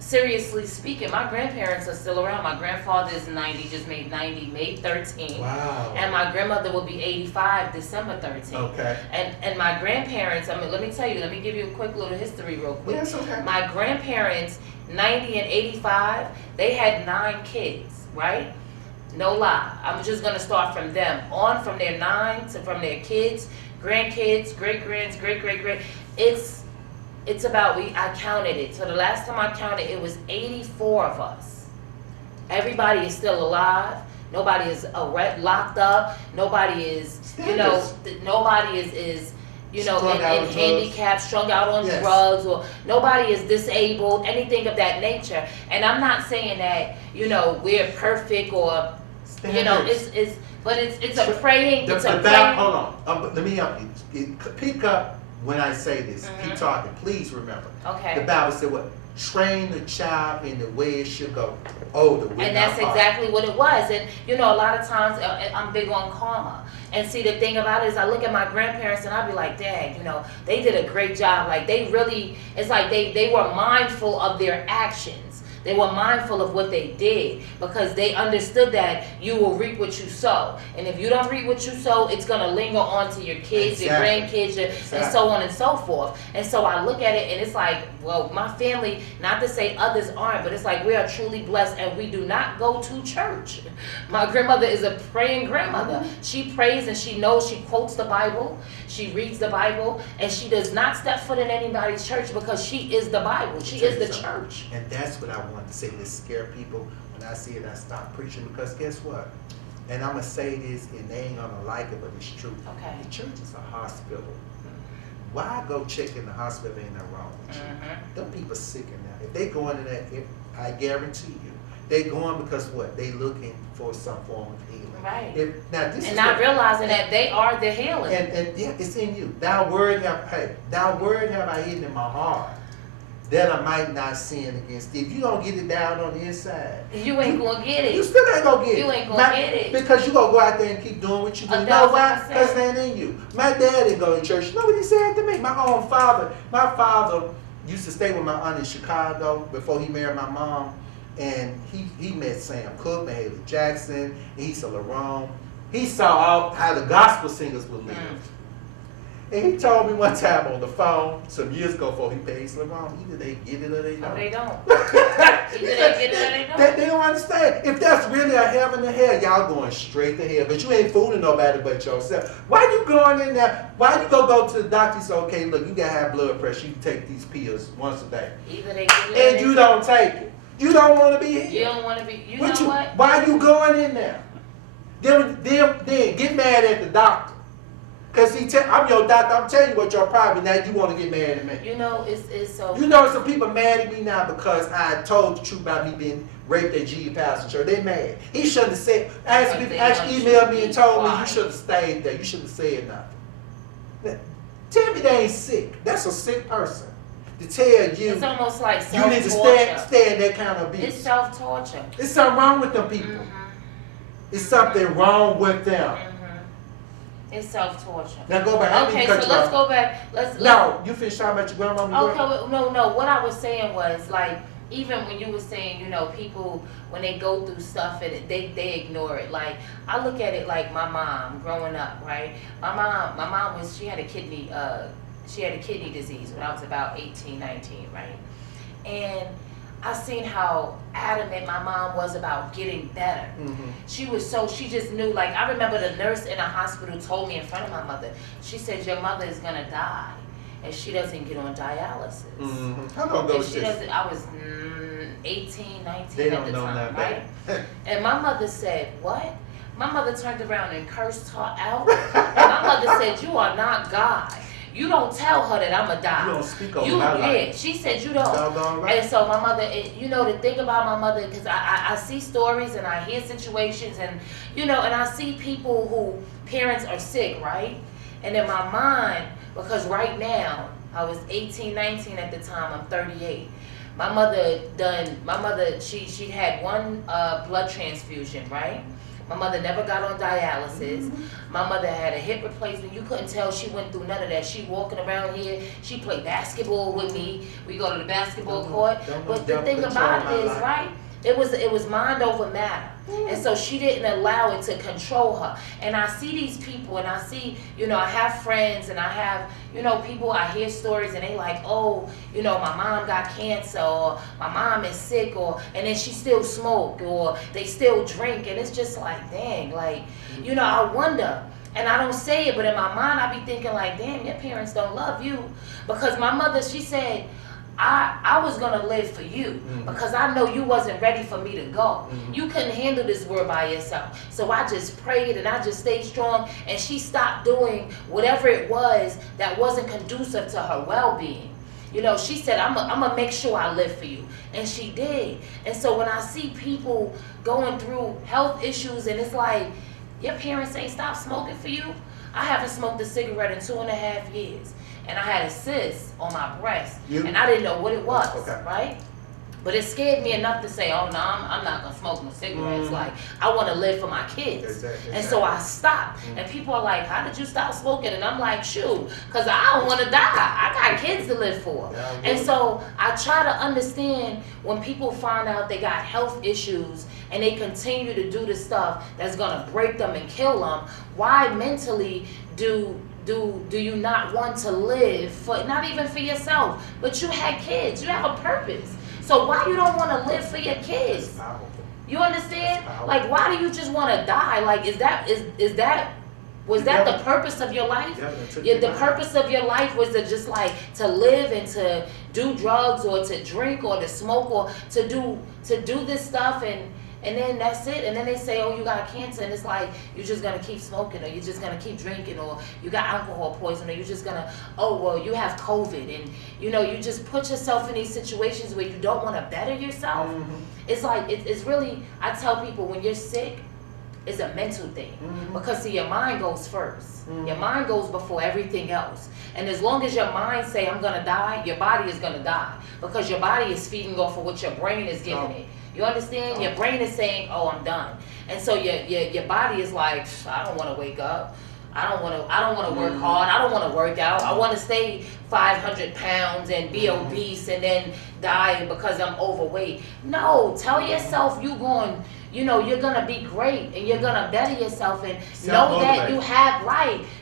Seriously speaking, my grandparents are still around. My grandfather is 90, just made 90, May 13. Wow. And my grandmother will be 85, December 13. Okay. And my grandparents, I mean, let me tell you, let me give you a quick little history real quick. Yes, okay. My grandparents, 90 and 85, they had 9 kids, right? No lie. I'm just going to start from them. On from their 9 to from their kids, grandkids, great-grands, great-great-great. It's about, I counted it. So the last time I counted, it was 84 of us. Everybody is still alive. Nobody is locked up. Nobody is, nobody is in handicapped, strung out on drugs, or nobody is disabled, anything of that nature. And I'm not saying that, we're perfect or, but it's a praying, Hold on. Let me help you. Pick up. When I say this, keep talking. Please remember. Okay. The Bible said what? Train the child in the way it should go. Oh, the way. And that's exactly what it was. And a lot of times I'm big on karma. And see, the thing about it is, I look at my grandparents and I be like, Dad, they did a great job. Like they really, it's like they were mindful of their actions. They were mindful of what they did because they understood that you will reap what you sow. And if you don't reap what you sow, it's going to linger on to your kids, your grandkids, and so on and so forth. And so I look at it and it's like, well, my family, not to say others aren't, but it's like we are truly blessed and we do not go to church. My grandmother is a praying grandmother. She prays and she knows, she quotes the Bible, she reads the Bible, and she does not step foot in anybody's church because she is the Bible. She is the church. And that's what I want to say to scare people. When I see it, I stop preaching because guess what? And I'm going to say this and they ain't going to like it, but it's true. Okay. The church is a hospital. Why go check in the hospital? Ain't nothing wrong with you. Them people sick in there. If they go into that, I guarantee you, they going because what? They looking for some form of healing. Right. Not realizing that they are the healing. And yeah, it's in you. Thy word have I hidden in my heart. then I might not sin against thee. If you don't get it down on the inside, you ain't gonna get it. You still ain't gonna get it. You ain't gonna get it. Because you gonna go out there and keep doing what you do. You know why? Because it ain't in you. My dad didn't go to church. You know what he said to me? My own father. My father used to stay with my aunt in Chicago before he married my mom. And he met Sam Cooke, Mahalia Jackson, he saw Lerone. He saw how the gospel singers would live. And he told me one time on the phone, some years ago before he paid Lerone, either they get it or they don't. No, they don't. Either they get it or they don't. They don't understand. If that's really a heaven to hell, y'all going straight to hell. But you ain't fooling nobody but yourself. Why you going in there? Why you go to the doctor and say, okay, look, you got high blood pressure. You take these pills once a day. Either they get it and you don't take it. You don't want to be here. You don't want to be. You know what? Why you going in there? Then get mad at the doctor. Because I'm your doctor. I'm telling you what your problem is. Now you want to get mad at me. You know, it's so. You know, some people mad at me now because I told the truth about me being raped at G. Pastor Church. They mad. He shouldn't have said. Actually emailed me and told me you should have stayed there. You should have said nothing. Tell me they ain't sick. That's a sick person. To tell you, it's almost like you need to stay in that kind of abuse. It's self-torture. There's something wrong with them people. It's something wrong with them. It's self-torture. Now go back. Okay, so let's go back. No, you finished talking about your grandmama. Okay, no. What I was saying was like, even when you were saying, you know, people when they go through stuff and they ignore it. Like I look at it like my mom growing up, right? My mom she had a kidney disease when I was about 18, 19, right? And I seen how adamant my mom was about getting better. She just knew, like, I remember the nurse in a hospital told me in front of my mother, she said, your mother is going to die if she doesn't get on dialysis. How long ago was this? I was 18, 19 they at the time, right? And my mother said, what? My mother turned around and cursed her out. And my mother said, you are not God. You don't tell her that I'm a die. You don't speak on my life. Yeah, she said you don't. Right. And so my mother, you know, the thing about my mother, because I see stories and I hear situations and, you know, and I see people who parents are sick, right? And in my mind, because right now, I was 18, 19 at the time, I'm 38. My mother, she had one blood transfusion, right? My mother never got on dialysis. My mother had a hip replacement. You couldn't tell she went through none of that. She walking around here. She played basketball with me. We go to the basketball court. But the thing about it is, right, it was mind over matter. And so she didn't allow it to control her. And I see these people and I see, you know, I have friends and I have, you know, people, I hear stories and they like, oh, you know, my mom got cancer or my mom is sick and then she still smoke or they still drink. And it's just like, dang, like, you know, I wonder. And I don't say it, but in my mind I be thinking like, damn, your parents don't love you. Because my mother, she said, I was going to live for you because I know you wasn't ready for me to go. You couldn't handle this world by yourself. So I just prayed and I just stayed strong. And she stopped doing whatever it was that wasn't conducive to her well-being. You know, she said, I'm going to make sure I live for you. And she did. And so when I see people going through health issues and it's like, your parents ain't stopped smoking for you. I haven't smoked a cigarette in 2.5 years. And I had a cyst on my breast, and I didn't know what it was, right? But it scared me enough to say, oh, no, I'm not going to smoke no cigarettes. Like, I want to live for my kids. Exactly. And so I stopped. And people are like, how did you stop smoking? And I'm like, shoot, because I don't want to die. I got kids to live for. And so I try to understand when people find out they got health issues and they continue to do the stuff that's going to break them and kill them, why mentally do you not want to live for, not even for yourself, but you had kids, you have a purpose. So why you don't want to live for your kids? You understand? Like, why do you just want to die? Like, was that the purpose of your life? The purpose of your life was to just like to live and to do drugs or to drink or to smoke or to do this stuff and then that's it. And then they say, oh, you got cancer. And it's like, you're just going to keep smoking or you're just going to keep drinking or you got alcohol poison or you're just going to, oh, well, you have COVID. And, you know, you just put yourself in these situations where you don't want to better yourself. It's like, it's really, I tell people when you're sick, It's a mental thing. Mhm. Because see, your mind goes first. Mhm. Your mind goes before everything else. And as long as your mind say, I'm gonna die, your body is gonna die. Because your body is feeding off of what your brain is giving it. You understand? Your brain is saying, oh, I'm done. And so your body is like, I don't want to wake up. I don't want to work hard. I don't want to work out. I want to stay 500 pounds and be obese and then die because I'm overweight. No, tell yourself you're going to be great and you're going to better yourself and know that you have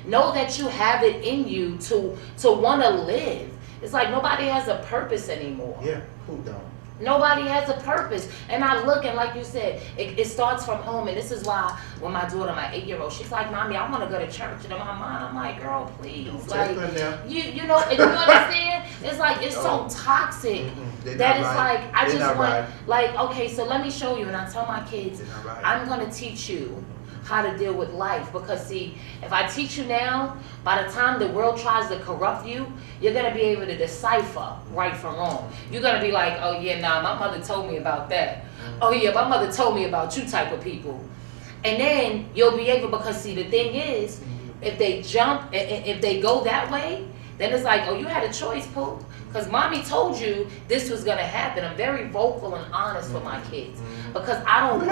know that you have it in you to want to live. It's like nobody has a purpose anymore. Yeah, who don't? Nobody has a purpose. And I look, and like you said, it starts from home. And this is why when my daughter, my 8-year-old, she's like, Mommy, I want to go to church. And in my mind, I'm like, girl, please. Like, you know, and you understand? It's like, it's so toxic that it's like, I just want, like, okay, so let me show you. And I tell my kids, I'm going to teach you how to deal with life. Because see, if I teach you now, by the time the world tries to corrupt you, you're going to be able to decipher right from wrong. You're going to be like, oh yeah, nah, my mother told me about that. Oh yeah, my mother told me about you type of people. And then you'll be able, because see, the thing is, if they jump, if they go that way, then it's like, oh, you had a choice, Pooh. Because Mommy told you this was going to happen. I'm very vocal and honest with my kids. Because I don't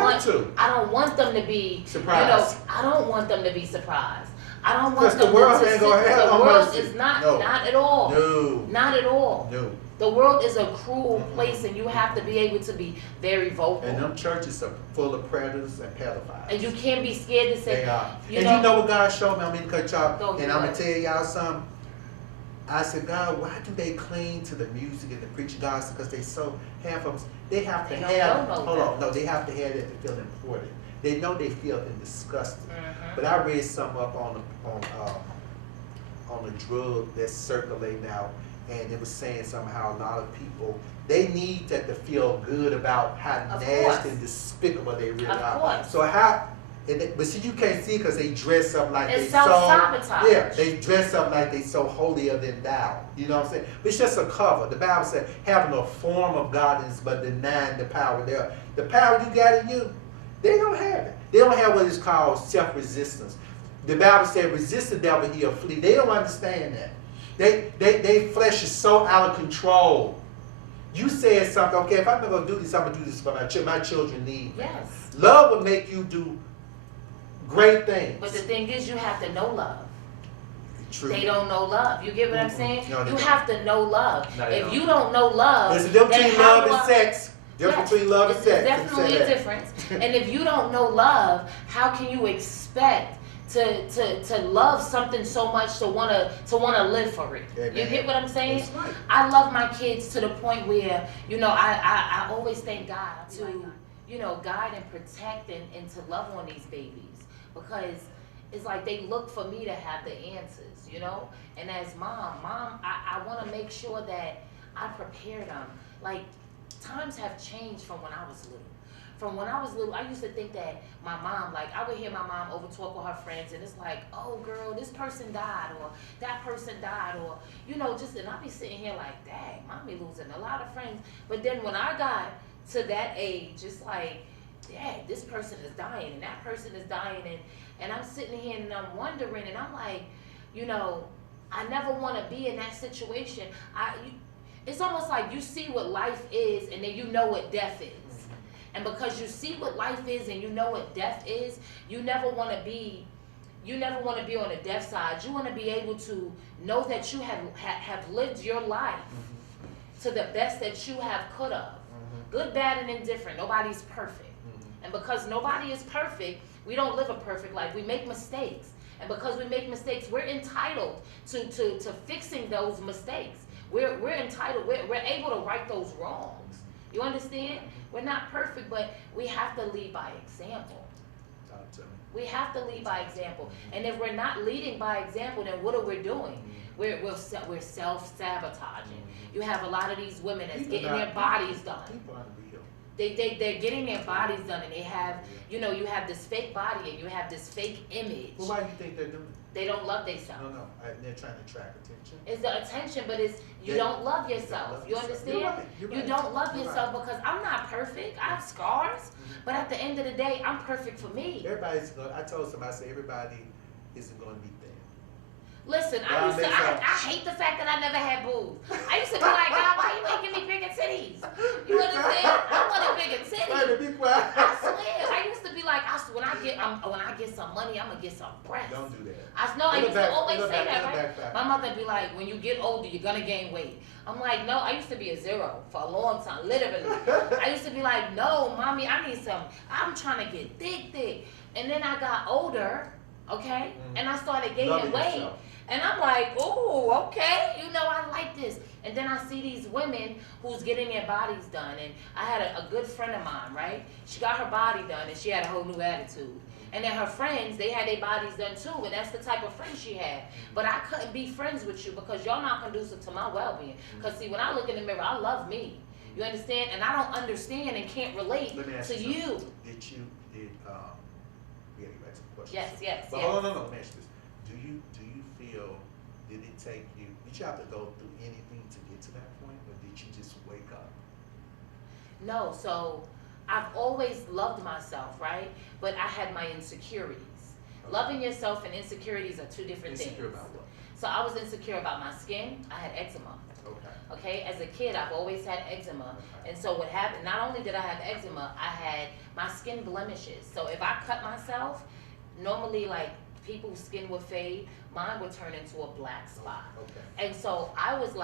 want them to be surprised. I don't want them to be surprised. I don't want them to the world ain't gonna have the no world mercy. is not at all. No. Not at all. No. The world is a cruel place, and you have to be able to be very vocal. And them churches are full of predators and pedophiles. And you can't be scared to say. They are. You and know, you know what God showed me? I'm gonna cut y'all. Go And ahead. I'm gonna tell y'all something. I said, God, why do they cling to the music and the preaching gospel? Because they so half of them, they have to have. Hold on, no, they have to have it to feel important. They know they feel disgusted. But I read something up on a drug that's circulating out, and it was saying somehow a lot of people, they need that to feel good about how nasty and despicable they really are. So how? But see, you can't see because they dress up like it's they so self-sabotage. Yeah, they dress up like they so holier than thou. You know what I'm saying? But it's just a cover. The Bible said having a form of godliness but denying the power there. The power you got in you, they don't have it. They don't have what is called self-resistance. The Bible said, resist the devil, he'll flee. They don't understand that. They flesh is so out of control. You said something, okay, if I'm not going to do this, I'm going to do this for my children. My children need me. Yes. Love will make you do great things. But the thing is, you have to know love. True. They don't know love. You get what I'm saying? No, you have to know love. No, if you don't know love, there's a difference between love and sex. Yes, between love and sex. There's definitely a difference. And if you don't know love, how can you expect to love something so much to wanna live for it? Amen. You get what I'm saying? Right. I love my kids to the point where, I always thank God to, guide and protect and to love on these babies, because it's like they look for me to have the answers, And as mom, I want to make sure that I prepare them. Like, times have changed from when I was little. From when I was little, I used to think that my mom, like, I would hear my mom over talk with her friends, and it's like, oh, girl, this person died, or that person died, or, and I'll be sitting here like, dang, mommy losing a lot of friends. But then when I got to that age, it's like, dang, this person is dying, and that person is dying, and I'm sitting here, and I'm wondering, and I'm like, I never want to be in that situation. It's almost like you see what life is, and then you know what death is. And because you see what life is and you know what death is, you never want to be on the death side. You want to be able to know that you have lived your life to the best that you could have. Good, bad, and indifferent. Nobody's perfect. And because nobody is perfect, we don't live a perfect life. We make mistakes. And because we make mistakes, we're entitled to fixing those mistakes. We're entitled, we're able to right those wrongs. You understand? We're not perfect, but we have to lead by example. We have to lead by example. And if we're not leading by example, then what are we doing? We're self-sabotaging. You have a lot of these women that's getting their bodies done. They're getting their bodies done, and they have, you have this fake body and you have this fake image. Well, why do you think they're doing it? They don't love themselves. No, they're trying to attract attention. It's the attention, but you don't love yourself. You understand? You're right. You don't love yourself because I'm not perfect. I have scars. But at the end of the day, I'm perfect for me. I told somebody, I said, everybody isn't going to be thin. Listen, I hate the fact that I never had boobs. I used to be like, God, why you making me bigger titties? You understand? I wanted bigger titties. Be quiet. I swear. I used to be like, when I get some money, I'm gonna get some breasts. Don't do that. I used to always say that, right? My mother would be like, when you get older, you're gonna gain weight. I'm like, no, I used to be a 0 for a long time, literally. I used to be like, no, mommy, I need some. I'm trying to get thick. And then I got older, okay, and I started gaining weight. Yourself. And I'm like, oh, okay, I like this. And then I see these women who's getting their bodies done. And I had a good friend of mine, right? She got her body done and she had a whole new attitude. And then her friends, they had their bodies done too. And that's the type of friends she had. But I couldn't be friends with you because y'all not conducive to my well-being. Because see, when I look in the mirror, I love me. You understand? And I don't understand and can't relate to you. We gotta get back to the question. Yes. But hold on, let me ask you this. Do you feel, did you have to go through anything to get to that point, or did you just wake up? No, so I've always loved myself, right? But I had my insecurities. Okay. Loving yourself and insecurities are two different things. Insecure about what? So I was insecure about my skin. I had eczema. Okay, as a kid, I've always had eczema. Okay. And so what happened, not only did I have eczema, I had my skin blemishes. So if I cut myself, normally like people's skin would fade, mine would turn into a black spot. Okay. And so I was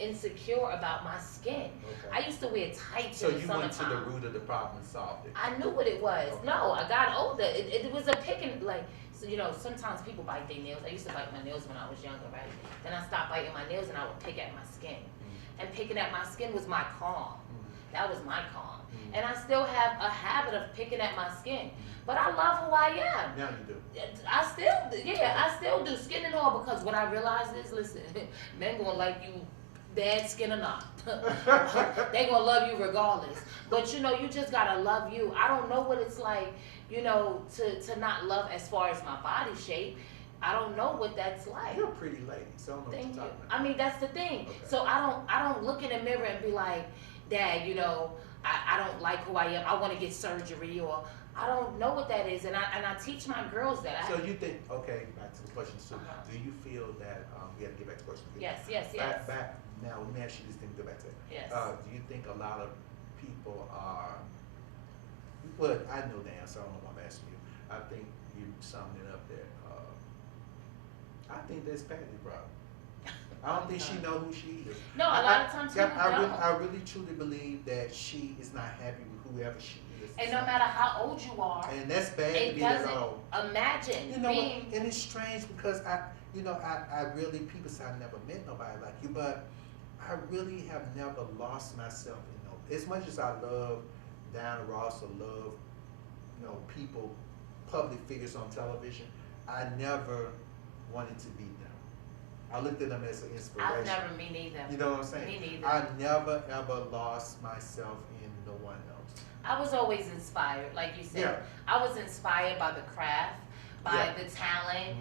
insecure about my skin. Okay. I used to wear tights in the summertime. So you went to the root of the problem and solved it. I knew what it was. Okay. No, I got older. It was a picking, like, so, sometimes people bite their nails. I used to bite my nails when I was younger, right? Then I stopped biting my nails and I would pick at my skin. Mm-hmm. And picking at my skin was my calm. Mm-hmm. That was my calm. Mm-hmm. And I still have a habit of picking at my skin. But I love who I am. Now you do. I still do. Skin and all, because what I realized is, listen, men gonna like you bad skin or not. They gonna love you regardless. But you just gotta love you. I don't know what it's like, to not love as far as my body shape. I don't know what that's like. You're a pretty lady, so I don't know what you're talking about. I mean, that's the thing. Okay. So I don't look in the mirror and be like, Dad, I don't like who I am. I want to get surgery, or I don't know what that is. And I teach my girls that. So you think, okay, back to the question. So do you feel that, we have to get back to the question. Yes. Back now, let me ask you this thing, go back to it. Yes. Do you think a lot of people are, well, I know the answer, I don't know why I'm asking you. I think you summed it up there. I think that's Patty's problem. I don't think she knows who she is. No, a lot of times people don't. I really truly believe that she is not happy with whoever she is. And no matter how old you are, and that's bad to be that old. Imagine being. And it's strange because I really, people say I never met nobody like you, but I really have never lost myself in as much as I love Diana Ross or love, people, public figures on television. I never wanted to be them. I looked at them as an inspiration. Me neither. You know what I'm saying? Me neither. I never ever lost myself in no one else. I was always inspired, like you said. Yeah. I was inspired by the craft, by the talent,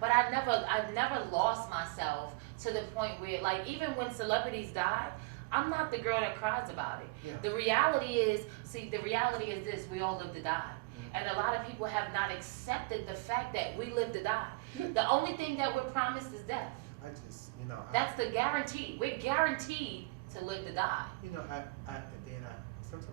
but I never lost myself to the point where, like, even when celebrities die, I'm not the girl that cries about it. Yeah. The reality is this: we all live to die. And a lot of people have not accepted the fact that we live to die. The only thing that we're promised is death. That's the guarantee. We're guaranteed to live to die. Sometimes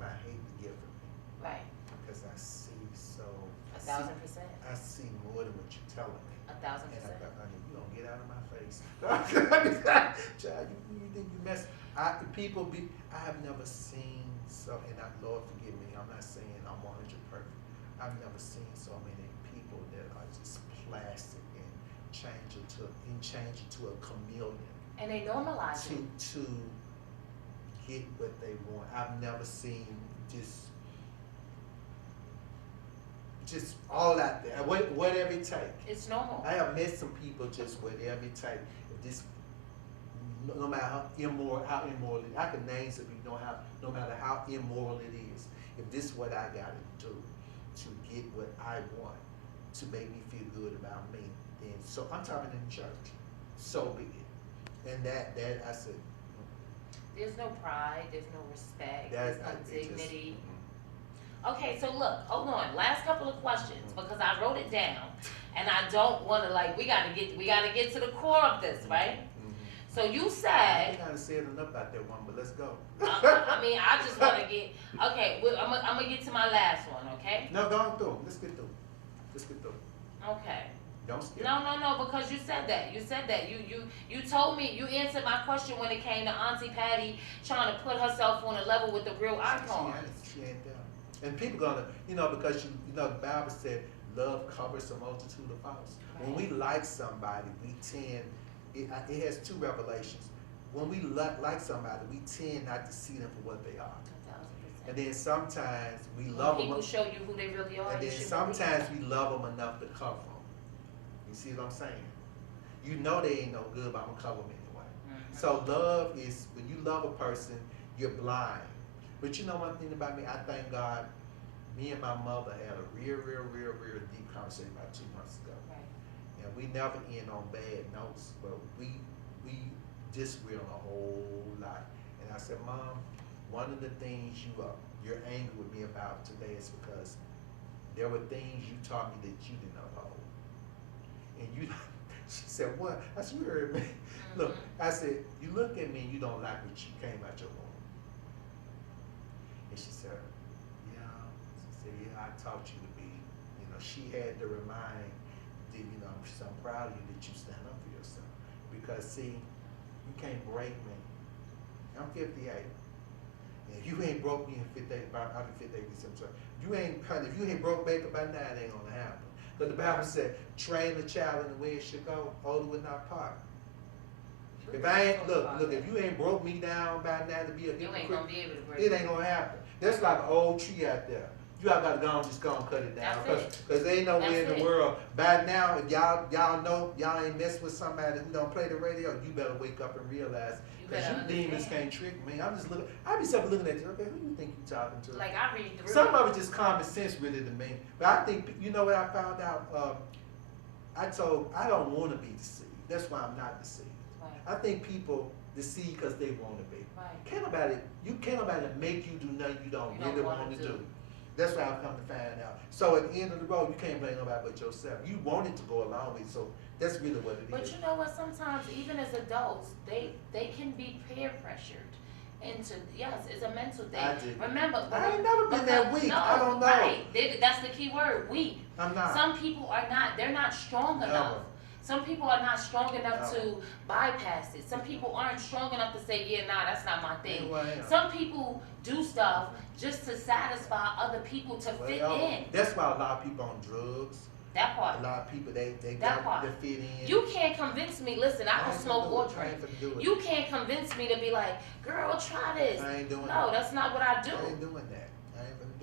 I hate the gift of me. Right. Because I see 1,000%. I see more than what you're telling me. 1,000%. You don't get out of my face. Child, you think you mess. I have never seen Lord forgive me, I'm not saying I'm 100 perfect. I've never seen so many people that are just plastic and change it to a chameleon. And they normalize it. To get what they want. I've never seen just all out there. Whatever it takes. It's normal. I have met some people just whatever it takes. No matter how immoral it is. I can name some people, no matter how immoral it is. If this is what I got to do to get what I want, to make me feel good about me, then so I'm talking in church. So be it. And that I said. There's no pride. There's no respect. There's no dignity. Okay, so look, hold on. Last couple of questions because I wrote it down, and I don't want to we gotta get to the core of this, right? Mm-hmm. So you I said. kind of said enough about that one, but let's go. I mean, I just want to get. Okay, well, I'm gonna get to my last one. Okay. No, go through. Let's get through. Let's get through. Okay. Don't skip. No, because you said that. You said that. You told me, you answered my question when it came to Auntie Patty trying to put herself on a level with the real icons. She ain't there. And people gonna, because the Bible said love covers a multitude of faults. Right. When we like somebody, we tend, it has two revelations. When we like somebody, we tend not to see them for what they are. 1000%. And then sometimes we When love people them. show you who they really are. And then sometimes we love them enough to cover them. You see what I'm saying? You know they ain't no good, but I'm gonna cover them anyway. Mm-hmm. So love is, when you love a person, you're blind. But you know one thing about me, I thank God, me and my mother had a real deep conversation about 2 months ago. Right. And we never end on bad notes, but we disagree on a whole lot. And I said, Mom, one of the things you're angry with me about today is because there were things you taught me that you didn't uphold. And she said, what? I said, you heard me. Mm-hmm. Look, I said, you look at me and you don't like what you came out your womb. And she said, yeah. She said, yeah, I taught you to be. She had to remind that, I'm proud of you that you stand up for yourself. Because see, you can't break me. I'm 58. And you ain't broke me in 58, I'll be 58 December. If you ain't broke back by now, it ain't gonna happen. But the Bible said, train the child in the way it should go, older will not part. If I ain't, look, if you ain't broke me down by now to be a hypocrite, you ain't gonna be able to break it ain't gonna happen. That's like an old tree out there. You gotta just go and cut it down. Because there ain't nowhere in the world. By now, if y'all know y'all ain't messing with somebody who don't play the radio, you better wake up and realize. Because you demons can't trick me. I'm just looking, I be looking at you, okay, who you think you talking to? Like I read through. Some of it just common sense really to me. But I think, you know what I found out? I don't want to be deceived. That's why I'm not deceived. Right. I think people deceive because they want to be. Right. Can't nobody make you do nothing you don't really want to do. That's what I've come to find out. So at the end of the road, you can't blame nobody but yourself. You wanted to go along with it, so that's really what it is. But you know what? Sometimes, even as adults, they can be peer pressured into, yes, it's a mental thing. I did. Remember, I ain't never been that weak. No, I don't know. Right. That's the key word, weak. I'm not. Some people are not. They're not strong enough. Some people are not strong enough to bypass it. Some people aren't strong enough to say, yeah, nah, that's not my thing. Some people do stuff just to satisfy other people to fit in. That's why a lot of people on drugs. That part. A lot of people, they got to fit in. You can't convince me, listen, I don't smoke or drink. You can't convince me to be like, girl, try this. I ain't doing that. No, that's not what I do. I ain't doing that.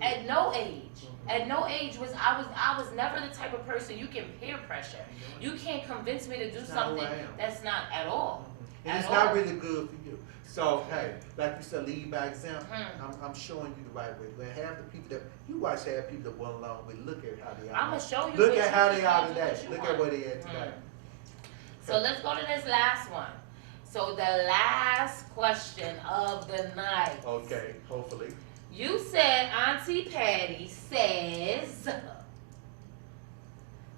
At no age. At no age I was never the type of person you can peer pressure. You can't convince me to do something that's not at all. And it's not really good for you. So hey, like you said, lead by example. I'm showing you the right way. When half the people that you watch, half people that went along with, look at how they are. I'm gonna show you. Look at how they are today. Look at where they are today. So let's go to this last one. So the last question of the night. Okay, hopefully. You said Auntie Patty says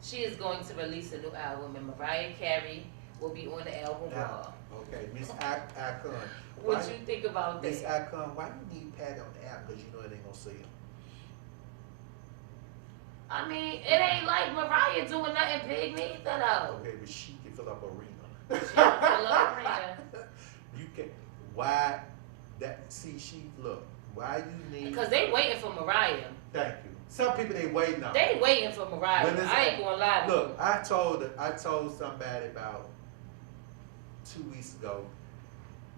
she is going to release a new album and Mariah Carey will be on the album with her. Okay, Miss Icon. What you think about that? Miss Icon, why you need Patty on the album? Because you know it ain't gonna see him. I mean, it ain't like Mariah doing nothing big neither though. Okay, but she can fill up arena. She can fill up arena. You can. Why? Look. Why you need? Because they waiting for Mariah. Thank you. Some people they waiting on. They waiting for Mariah. I ain't gonna lie to you. Look, I told somebody about 2 weeks ago,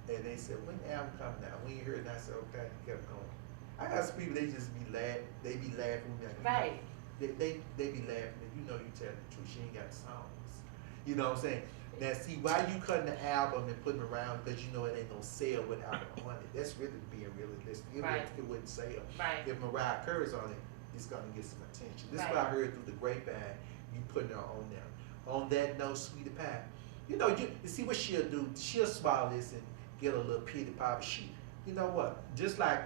and they said, when the album coming out? We ain't heard it. And I said, okay, kept going. I got some people, they just be laughing. They be laughing. Right. They be laughing, and you know you tell the truth. She ain't got the songs. You know what I'm saying? Now, see, why you cutting the album and putting it around because you know it ain't gonna sell without it on it. That's really being realistic. It wouldn't sell. Right. If Mariah Carey's on it, it's gonna get some attention. This is what I heard through the grapevine. You putting her on there. On that note, sweetie pie. You know, you see what she'll do. She'll swallow this and get a little pity pie. You know what? Just like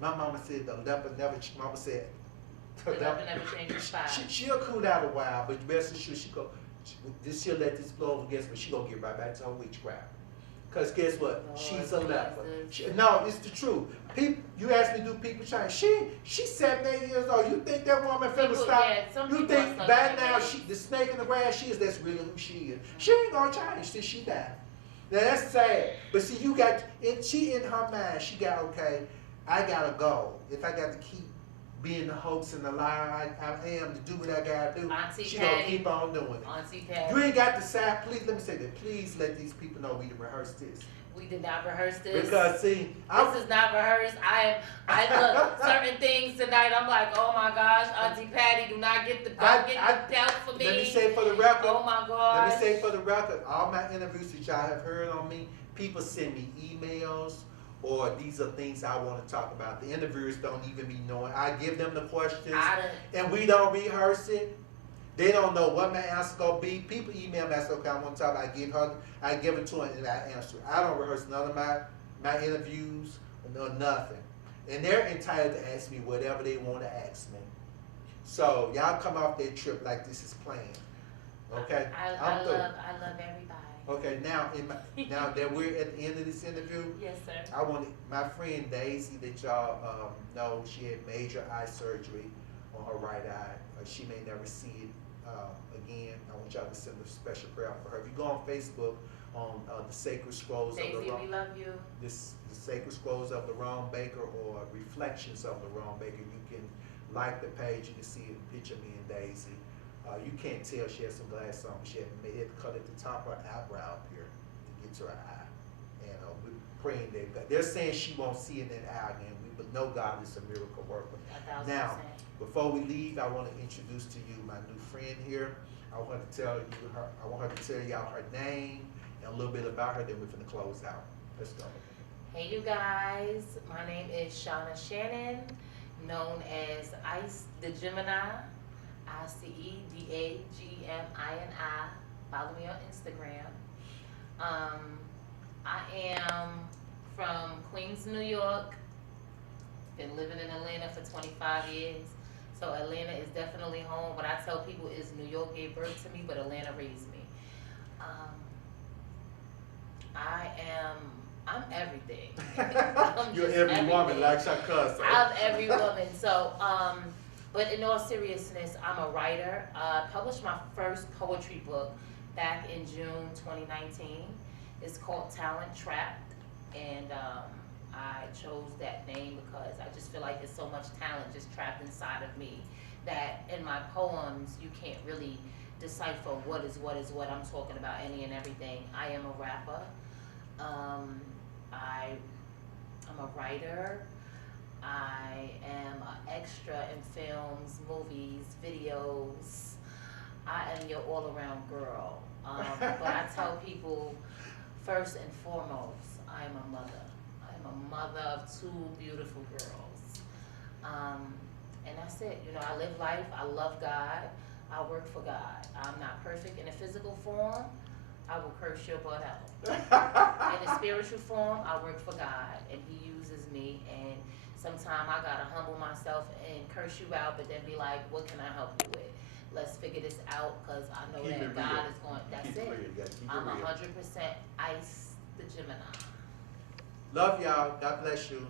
My mama said the leopard never. Mama said The leopard never changes spots. she'll cool down a while, but rest assured she'll let this blow over against, but she gonna get right back to her witchcraft. Cause guess what? Lord She's a leopard. Jesus. No, it's the truth. People, you ask me, do people change? She's 7, 8 years old. You think that woman finna People- stop? yeah, some You people think are back stuck now in the snake in the grass she is? That's really who she is. She ain't gonna change till she die. Now that's sad. But see, she in her mind, she got, okay, I gotta go. If I got to keep being the hoax and the liar I am to do what I gotta do, Auntie she Patty. gonna keep on doing it. Auntie Pat. You ain't got to say, please let me say that. Please let these people know we done rehearsed this. We did not rehearse this. Because see, This is not rehearsed. I look certain things tonight. I'm like, oh my gosh, Auntie Patty, do not get the doubt for me. let me say for the record. Oh my gosh. Let me say for the record, all my interviews that y'all have heard on me, people send me emails or these are things I want to talk about. The interviewers don't even be knowing. I give them the questions and we don't rehearse it. They don't know what my answer gonna be. People email me and say, okay, I want to talk about I give it to them and I answer. I don't rehearse none of my interviews or nothing. And they're entitled to ask me whatever they want to ask me. So y'all come off that trip like this is planned. Okay? I love everybody. Okay, now now that we're at the end of this interview, Yes, sir. I want my friend Daisy that y'all know, she had major eye surgery on her right eye. She may never see it again. I want y'all to send a special prayer for her. If you go on Facebook on the Sacred Scrolls Daisy, of the we love you. the Sacred Scrolls of Lerone Baker or Reflections of Lerone Baker, you can like the page. You can see a picture of me and Daisy. You can't tell she has some glasses on. She had to cut at the top of her eyebrow up here to get to her eye. And we're praying that they're saying she won't see in that eye again. But know God is a miracle worker. 1000%. Now, before we leave, I want to introduce to you my new friend here. I want her to tell y'all her name and a little bit about her. Then we're going to close out. Let's go. Hey, you guys. My name is Shauna Shannon, known as Ice the Gemini. ICEDAGMINI. Follow me on Instagram. I am from Queens, New York. Been living in Atlanta for 25 years. So Atlanta is definitely home. What I tell people is New York gave birth to me, but Atlanta raised me. I'm everything. You're every woman, like Shaka. I'm every woman. So, but in all seriousness, I'm a writer. Published my first poetry book back in June 2019. It's called Talent Trapped, and I chose that name because I just feel like there's so much talent just trapped inside of me that in my poems you can't really decipher what is what I'm talking about, any and everything. I am a rapper. I'm a writer. I am an extra in films, movies, videos. I am your all-around girl. But I tell people, first and foremost, I am a mother. I am a mother of 2 beautiful girls. And that's it. You know, I live life. I love God. I work for God. I'm not perfect in a physical form. I will curse your butt out. In a spiritual form, I work for God, and He uses me. And sometimes I gotta humble myself and curse you out, but then be like, "What can I help you with? Let's figure this out, because I know that God is going." That's it. I'm 100% Ice the Gemini. Love y'all. God bless you.